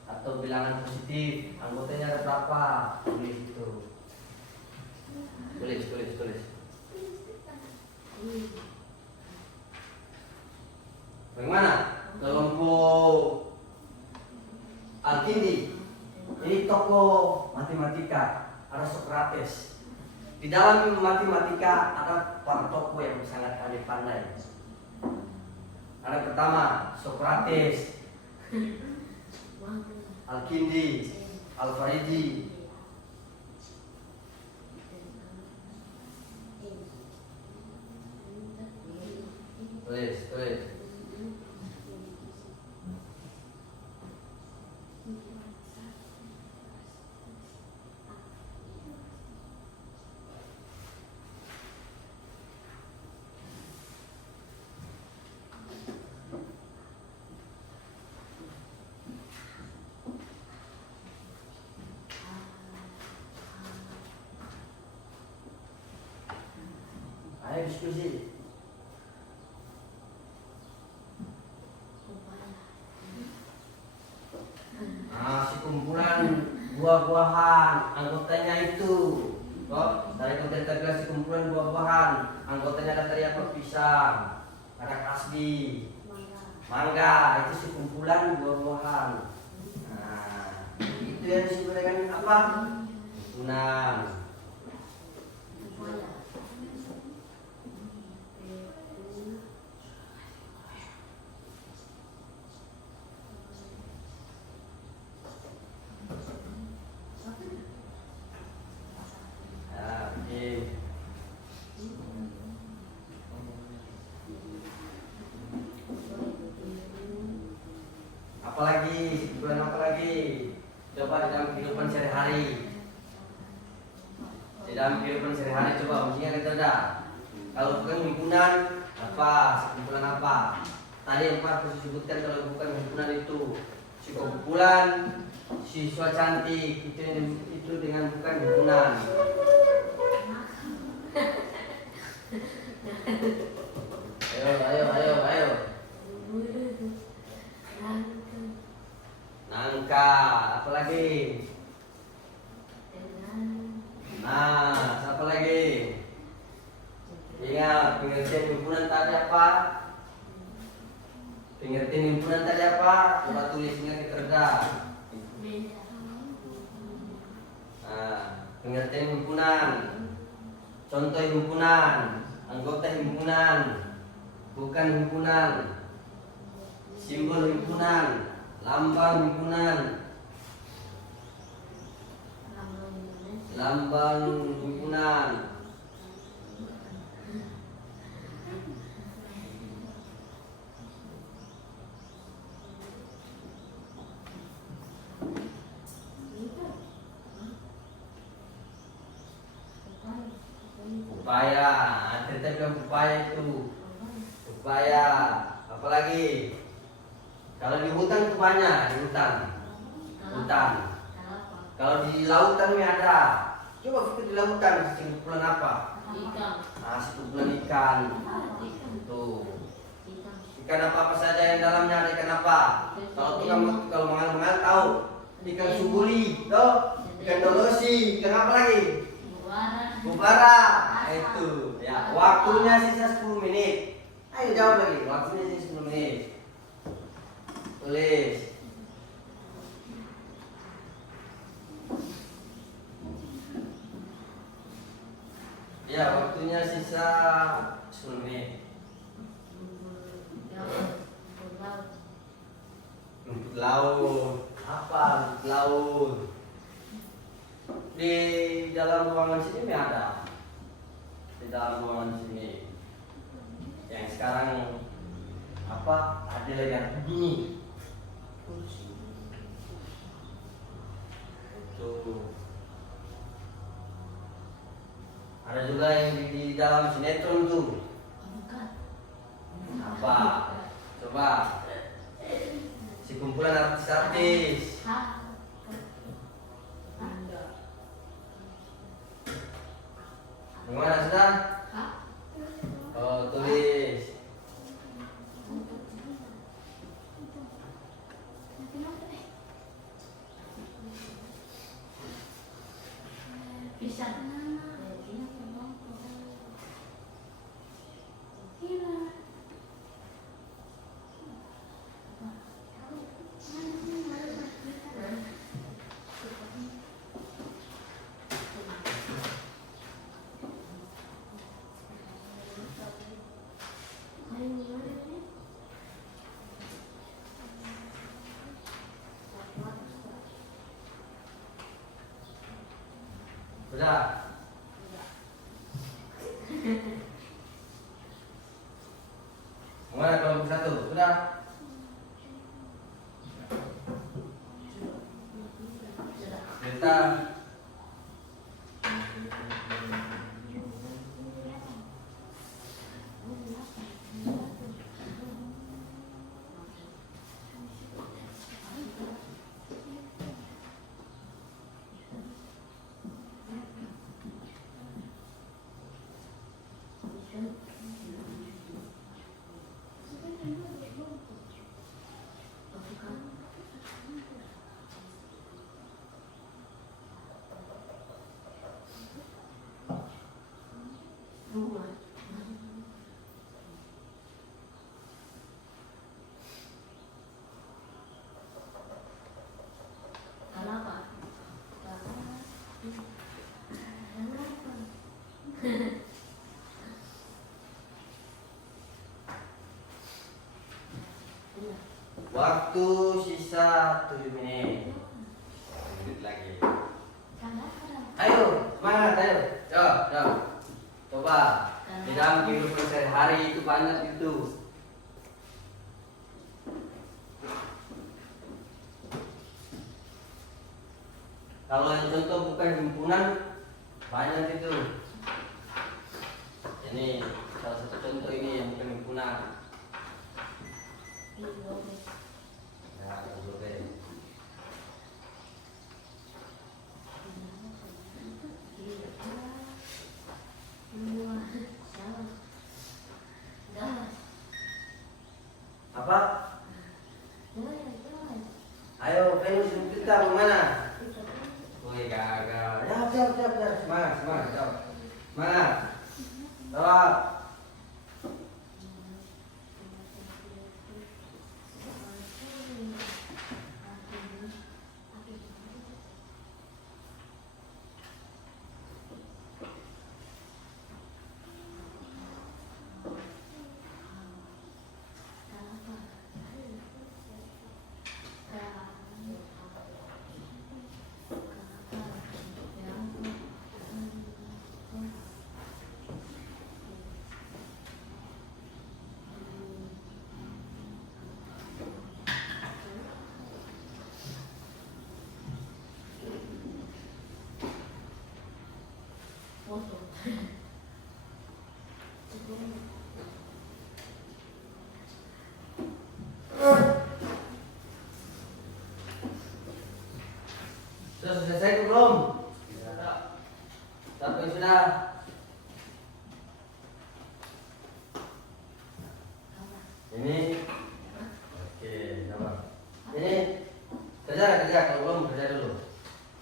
Atau bilangan positif, anggotanya ada berapa? Tulis itu. Tulis. Bagaimana? Kelompok Al-Kindi. Ini tokoh matematika, ada Socrates. Di dalam matematika ada para tokoh yang sangat pandai. Ada pertama Socrates, Al-Kindi, Al-Faridi. Tulis. Ayo diskusi. Si kumpulan buah-buahan anggotanya itu, dari konteks si kumpulan buah-buahan anggotanya ada dari apa? Pisang, ada kasbi, mangga, itu si kumpulan buah-buahan. Nah, itu yang disebut dengan apa? Himpunan. Apalagi coba dalam kehidupan sehari-hari. Di dalam kehidupan sehari-hari coba mestinya kita ada. Kalau bukan himpunan apa? Himpunan apa? Tadi yang Pak disebutkan kalau bukan himpunan itu si kumpulan siswa cantik itu dengan bukan himpunan. Ayo. Nangka, apa lagi? Nah, apa lagi? Ingat, pengertian himpunan tadi apa? Coba tulisnya di kertas. Nah, pengertian himpunan. Contoh himpunan, anggota himpunan, bukan himpunan. Simbol himpunan. Lambang himpunan. Upaya, kita bilang upaya itu. Upaya, apalagi? Kalau di hutan itu banyak, di hutan. Kalau di lautan ini ada. Coba kita di lautan, kumpulan apa? Ikan. Kumpulan ikan. Tuh. Ikan apa saja yang dalamnya ada apa? Kalau tukang kalau mangan tahu ikan subuli, toh ikan dolosi, ikan apa lagi? Bubara. Nah, itu ya. Waktunya sisa 10 menit. Ayo jawab lagi. Waktunya sisa 10 menit. Tulis. Ya, waktunya sisa 10 menit. Rumput laut. Apa rumput laut? Di dalam ruangan sini ada. Di dalam ruangan sini. Yang sekarang apa? Ada yang bunyi. Itu. Ada juga yang di dalam sinetron tuh. Apa? Coba. Si kumpulan artis-artis. Gimana sudah? Oh, tulis. Sudah. Mana kelompok satu? Sudah. Cerita. Waktu sisa 7 menit. 1 menit lagi. Ayo, semangat, ayo. Coba. Coba. Di dalam kehidupan sehari itu banyak itu. Kalau yang contoh bukan himpunan, banyak itu. Ini salah satu contoh ini yang bukan himpunan. Ya, boleh. Apa? Ayo, Venus kita mana? Woi, gagal. Ya, semangat, jawab. Semangat. Jawab. Sudah selesai belum? Sampai sudah. Ini. Oke, kerja, kalau belum kerja dulu.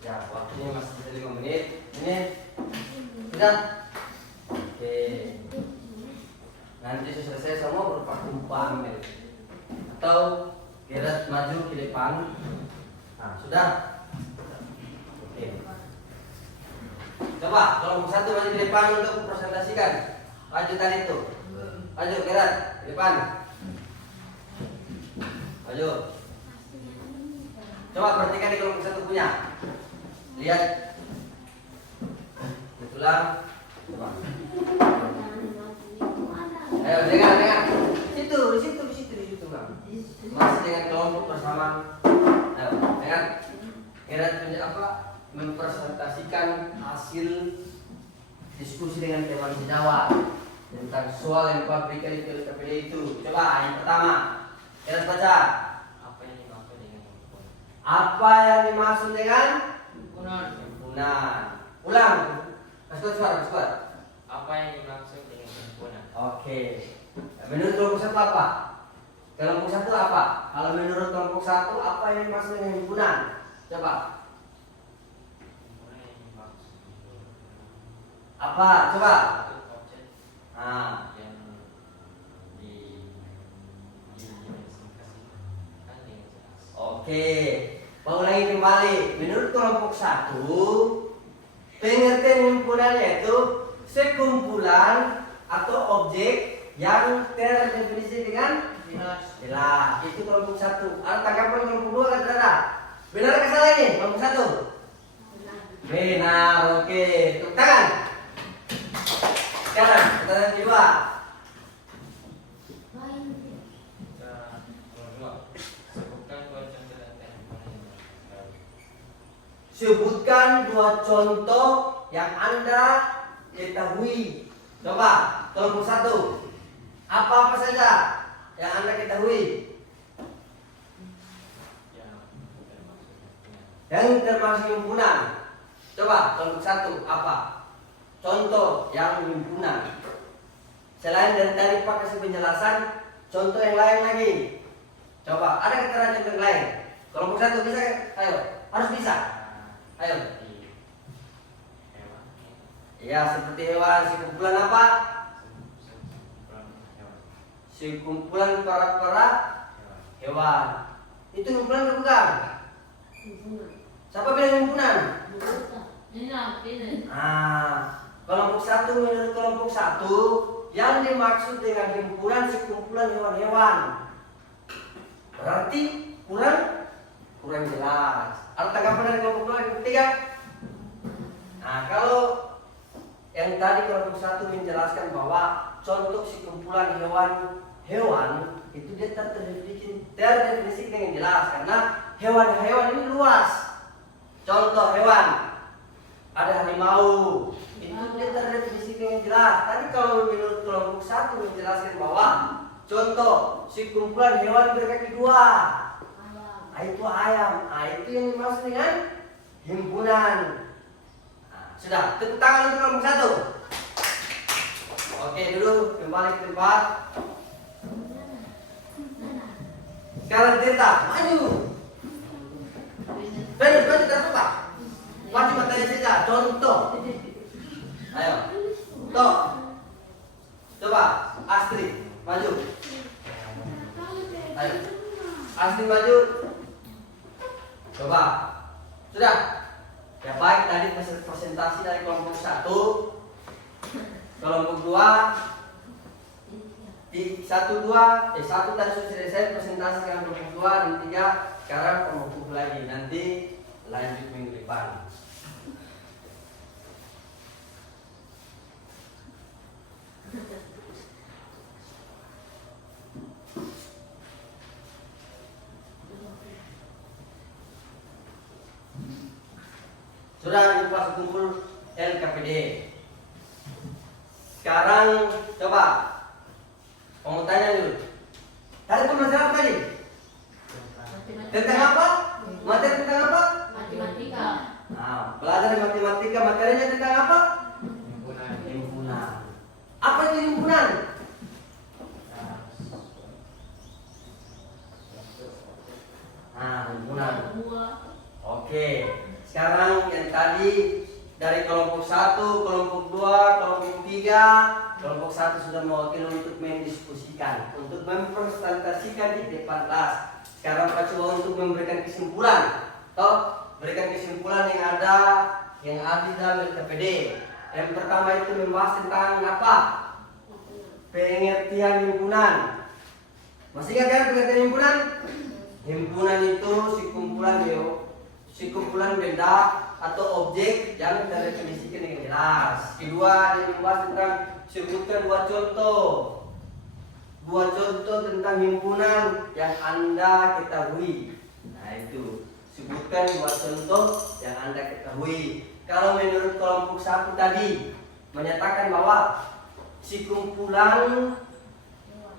Ya, waktunya masih ada 5 menit. Ini sudah. Oke. Nanti sudah selesai semua berupa tumpang atau gerak maju ke depan. Nah, sudah. Oke. Coba kelompok 1 maju ke depan untuk presentasikan. Maju tadi itu. Maju gerak ke depan. Maju. Coba perhatikan di kelompok 1 punya. Lihat. Ulang. Coba. Ayo, dengar. Di situ, Bang. Masih dengan kelompok bersama. Ayo, dengar. Gerak mempresentasikan hasil diskusi dengan teman sejawat tentang soal yang Pak berikan di KPD itu. Coba yang pertama, kita baca. Apa yang dimaksud dengan himpunan? Ulang. Masuk suara. Apa yang dimaksud dengan himpunan? Oke. Menurut kelompok 1 apa? Kelompok 1 apa? Kalau menurut kelompok 1 apa yang dimaksud dengan himpunan? Coba. Himpunan yang dimaksud Apa? Coba. objek Nah, yang dipresentasikan dengan jelas. oke. Ulangi kembali. Menurut kelompok 1, pengertian himpunan yaitu sekumpulan atau objek yang terdefinisi dengan jelas. Itu kelompok 1. Ada tanggapan kelompok 2 kan ada? Benar atau salah ini kelompok 1? Benar. Oke. Tepuk tangan. Sekarang pertanyaan kedua. Sebutkan dua contoh yang Sebutkan 2 contoh yang Anda Anda ketahui. Coba, kelompok 1. Apa-apa saja yang Anda ketahui yang termasuk himpunan. Coba, kelompok 1 apa? Contoh yang himpunan. Selain dari tadi Pak kasih penjelasan, contoh yang lain lagi. Coba, ada keterangan contoh yang lain. Kelompok 1 bisa? Ayo, harus bisa. Ayo. Ya, seperti hewan. Sekumpulan apa? Sekumpulan para hewan. Itu himpunan atau bukan? Siapa bilang himpunan? Kelompok 1 menurut kelompok 1 yang dimaksud dengan himpunan sekumpulan hewan-hewan. Berarti kurang jelas. Ada tanggapan dari kelompok 2 yang ketiga? Nah, kalau yang tadi kelompok 1 menjelaskan bahwa contoh sekumpulan hewan itu dia terdefinisi dengan jelas karena hewan-hewan ini luas. Contoh hewan ada harimau, itu dia terdefinisi dengan jelas. Tadi kalau menurut kelompok 1 menjelaskan bahwa contoh sekumpulan hewan berkaki 2, itu ayam. Itu yang dimaksud dengan himpunan. Sudah, tepuk tangan untuk kelompok 1. Oke, dulu kembali ke tempat. Sekarang cerita, maju. Benar terbuka. Maju matanya saja, contoh. Ayo, toh. Coba, Astrid, maju. Ayo, Astrid maju. Coba, sudah. Ya baik, tadi presentasi dari kelompok 1. Kelompok 2 di 1 tadi sudah selesai presentasi dengan kelompok 2 dan 3. Sekarang kelompok lagi, nanti lanjut minggu depan. Sudah di kelas kumpul LKPD. Sekarang coba kamu tanya dulu. Tadi pembelajaran apa tadi? Tentang apa? Materi tentang apa? Matematika. Nah, belajar matematika, materinya tentang apa? Himpunan. Apa itu himpunan? Himpunan himpunan. Oke, sekarang yang tadi dari kelompok 1, kelompok 2, kelompok 3, kelompok 1 sudah mewakili untuk mendiskusikan, untuk mempresentasikan di depan kelas. Sekarang Pak coba untuk memberikan kesimpulan, berikan kesimpulan yang ada di dalam LKPD. Yang pertama itu membahas tentang apa? Pengertian himpunan. Masih ingat kan pengertian himpunan? Himpunan itu sekumpulan benda atau objek yang terdefinisikan dengan jelas. Kedua, dia membahas tentang sebutkan dua contoh tentang himpunan yang Anda ketahui. Nah itu, sebutkan dua contoh yang Anda ketahui. Kalau menurut kelompok 1 tadi menyatakan bahwa sekumpulan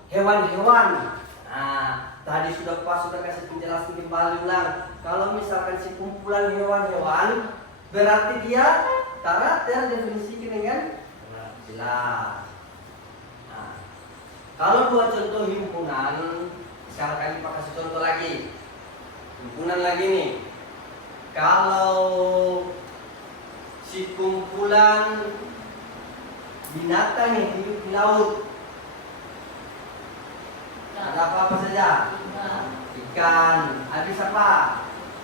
hewan-hewan. Nah, tadi sudah kasih penjelasan kembali ulang. Kalau misalkan sekumpulan hewan-hewan, berarti dia terdefinisikan dengan jelas. Nah, kalau dua contoh himpunan, misalkan kita kasih contoh lagi. Himpunan lagi nih. Kalau sekumpulan binatang yang hidup di laut, ada apa saja? Ikan. Habis apa?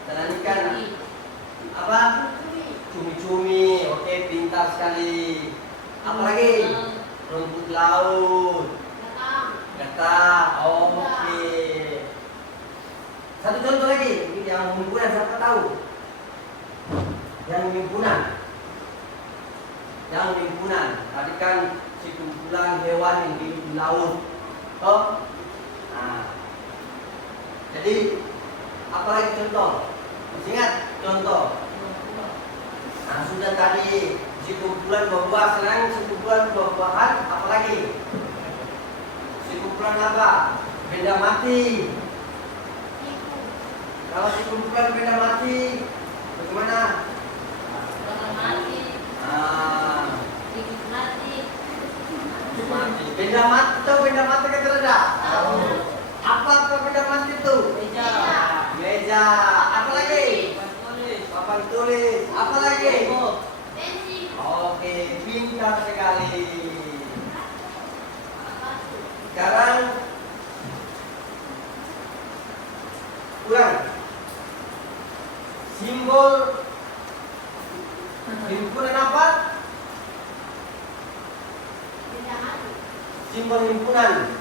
Selain ikan apa? Cumi-cumi. Oke, pintar sekali. Apa lagi? Rumput laut. Gata. Oke. Satu contoh lagi yang himpunan, siapa tahu? Yang himpunan. Tadi kan sekumpulan hewan yang hidup di laut. Nah, jadi apa lagi contoh? Masih ingat contoh? Nah, sudah tadi sekumpulan buah-buahan, selain sekumpulan buah-buahan, apa lagi? Sekumpulan apa? Benda mati. Kalau sekumpulan benda mati, bagaimana? Mati. Benda mati tahu benda mati kata ada? Apa benda mati itu? Meja. Apa lagi? Papan tulis. Apa lagi? Oke, pintar sekali. Sekarang ulang. Simbol himpunan apa? Simbol himpunan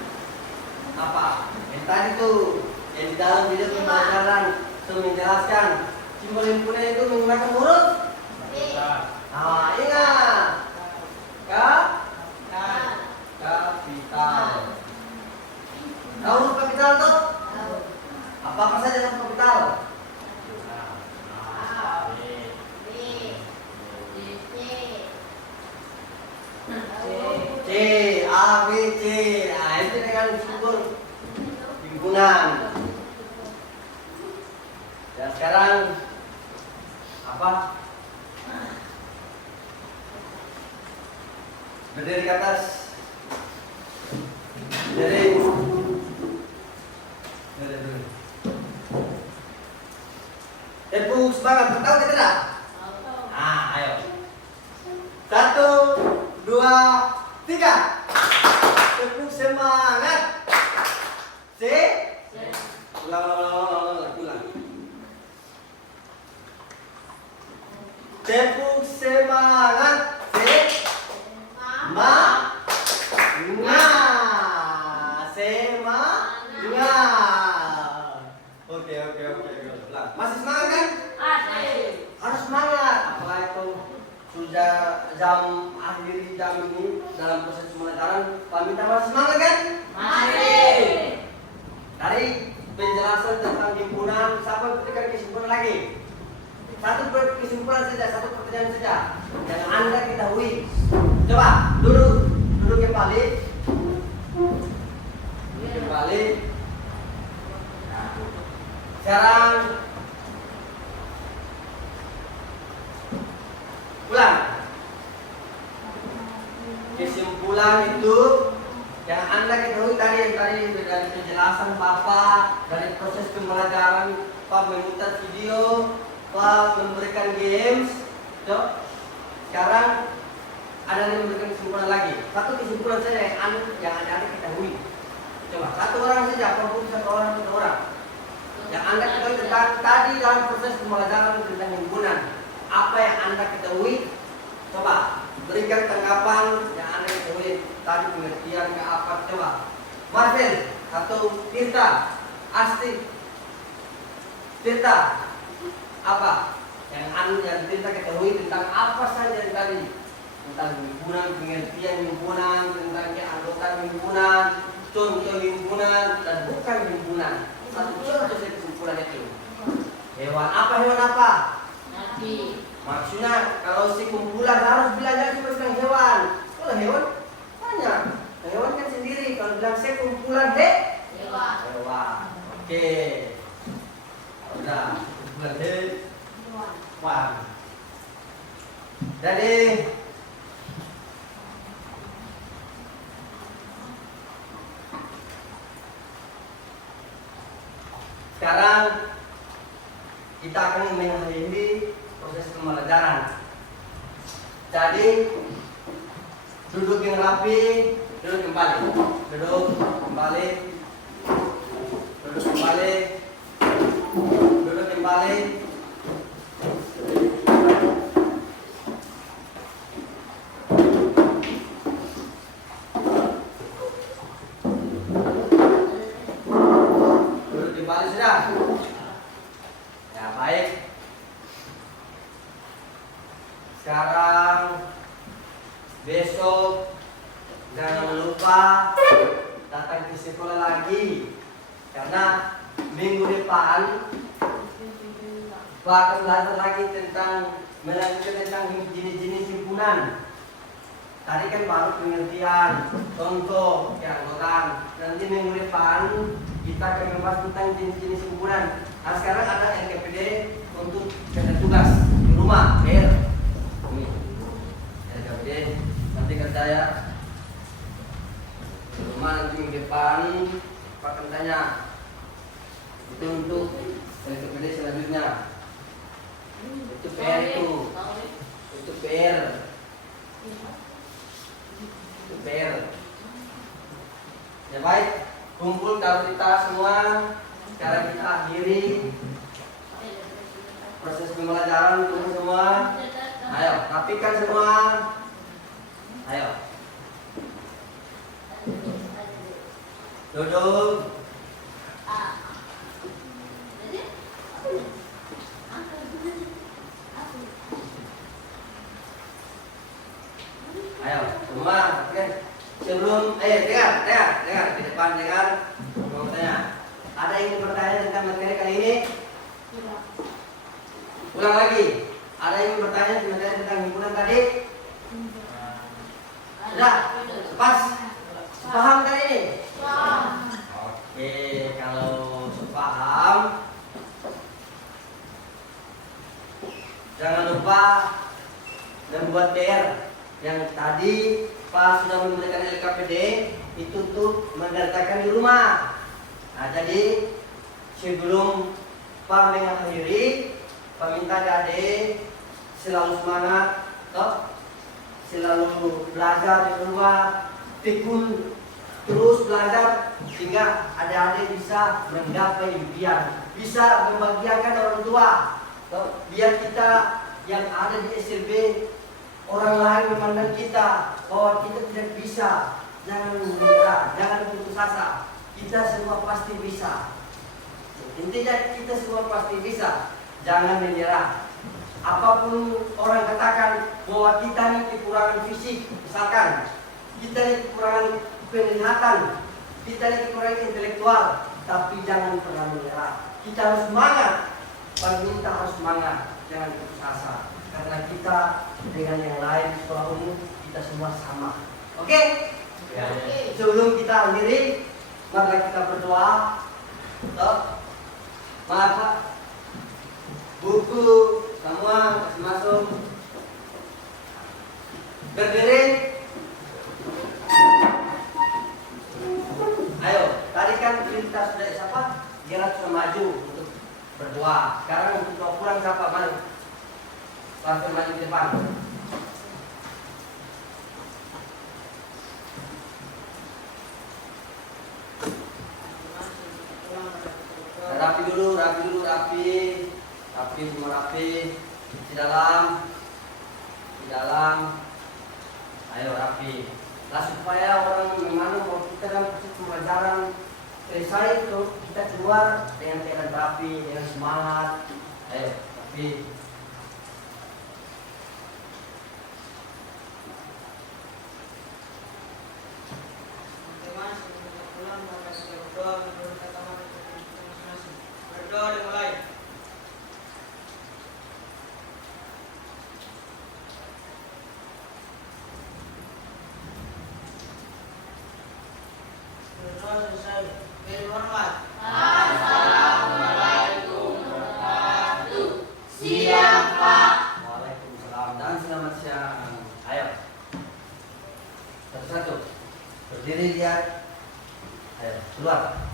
apa? Yang tadi tuh yang di dalam video pembelajaran sudah menjelaskan simbol himpunan itu menggunakan huruf. Nah, ingat kapital. Tahu huruf kapital tuh? Apa saja huruf kapital? C, A, B, C. Nah, itu dengan simbol himpunan. Dan sekarang apa? Berdiri ke atas. Berdiri. Tepuk semangat. Tahu kita tidak? Nah, ayo. 1, 2, 3. Tepuk semangat. C. Ulang. Tepuk semangat. C. Ma. Nga. Sema. Nga. Oke. Ulang. Masih semangat kan? Harus semangat. Apa itu? Sudah akhir jam ini dalam proses pembelajaran, Pak minta masih semangat kan? Masih. Dari penjelasan tentang himpunan, siapa berikan kesimpulan lagi? Satu kesimpulan saja, satu pertanyaan saja yang Anda ketahui. Coba duduk kembali. Nah, sekarang ulang. Kesimpulan itu yang Anda ketahui tadi dari penjelasan Bapak, dari proses pembelajaran, Pak memutar video, Pak memberikan games. Toh, sekarang ada yang memberikan kesimpulan lagi. Satu kesimpulan saya yang ada ketahui. Coba satu orang saja, walaupun satu orang. Yang Anda ketahui tentang tadi dalam proses pembelajaran tentang himpunan, apa yang Anda ketahui? Coba berikan tanggapan yang Anda ketahui tadi, pengertian ke apa? Coba Marvel atau Tirta, Asti, Tirta, apa yang Tirta ketahui tentang apa saja yang tadi, tentang himpunan, pengertian himpunan, tentang keanggotaan himpunan, contoh himpunan dan bukan himpunan. Satu contoh saya kesimpulan itu. Hewan apa? Nabi. Maksudnya kalau si kumpulan harus belajar cuma tentang hewan. Kalau hewan banyak. Hewan kan sendiri. Kalau bilang saya kumpulan Hewan. hewan. Oke. Udah kumpulan hewan. Jadi sekarang kita akan mengakhiri proses pembelajaran. Jadi duduk yang rapi, duduk kembali, duduk kembali, duduk kembali, duduk kembali. Duduk kembali sudah. Ya baik. Sekarang besok jangan lupa datang ke sekolah lagi, karena minggu depan Pak akan belajar lagi tentang melanjutkan tentang jenis-jenis himpunan. Tadi kan baru pengertian, contoh, keanggotaan. Nanti minggu depan kita akan membahas tentang jenis-jenis himpunan. Nah sekarang ada LKPD untuk kerja tugas di rumah, R. Ini LKPD nanti kerja ya di rumah, nanti minggu depan Pak akan tanya. Itu untuk LKPD selanjutnya. Itu PR itu PR. Itu PR. Ya baik, kumpul kalau kita semua. Sekarang kita akhiri proses pembelajaran untuk semua. Ayo, rapikan semua. Ayo. Duduk. Ayo, semua. Oke. Sebelum, dengar di depan, dengar. Mau tanya. Ada yang ingin bertanya tentang materi kali ini? Ulang lagi. Ada yang ingin bertanya tentang himpunan tadi? Sudah? Pas? Paham kali ini? Oke, kalau paham, jangan lupa membuat PR yang tadi Pak sudah memberikan LKPD itu untuk mengerjakan di rumah. Nah jadi sebelum Pak mengakhiri, Pak minta adik selalu semangat, selalu belajar di rumah, tekun terus belajar sehingga adik-adik bisa menggapai impian, bisa membahagiakan orang tua. Biar kita yang ada di SLB, orang lain memandang kita bahwa kita tidak bisa. Jangan menyerah, jangan putus asa. Kita semua pasti bisa. Intinya kita semua pasti bisa. Jangan menyerah. Apapun orang katakan bahwa kita ini kekurangan fisik, misalkan kita ini kekurangan penglihatan, kita ini kekurangan intelektual, tapi jangan pernah menyerah. Kita harus semangat. Kita harus semangat, jangan putus asa. Karena kita dengan yang lain di sekolah umum kita semua sama. Oke? Ya. Sebelum kita akhiri, mari kita berdoa. Maka buku semua masuk. Berdiri. Ayo, tadi kan kita sudah siapa? Gerard sudah maju untuk berdoa. Sekarang untuk doa pulang siapa? Mari. Langsung maju ke depan. Rapi dulu, rapi. Rapi, semua rapi. Di dalam. Ayo rapi. Lah supaya orang gimana mau kita dalam proses pembelajaran selesai itu kita keluar dengan keadaan rapi, dengan semangat. Ayo rapi. Berdoa dimulai. Berdoa selesai. Beri hormat. Assalamualaikum warahmatullahi. Siap, Pak. Waalaikumsalam dan selamat siang. Ayo. Satu-satu. Berdiri lihat. Ayo, keluar.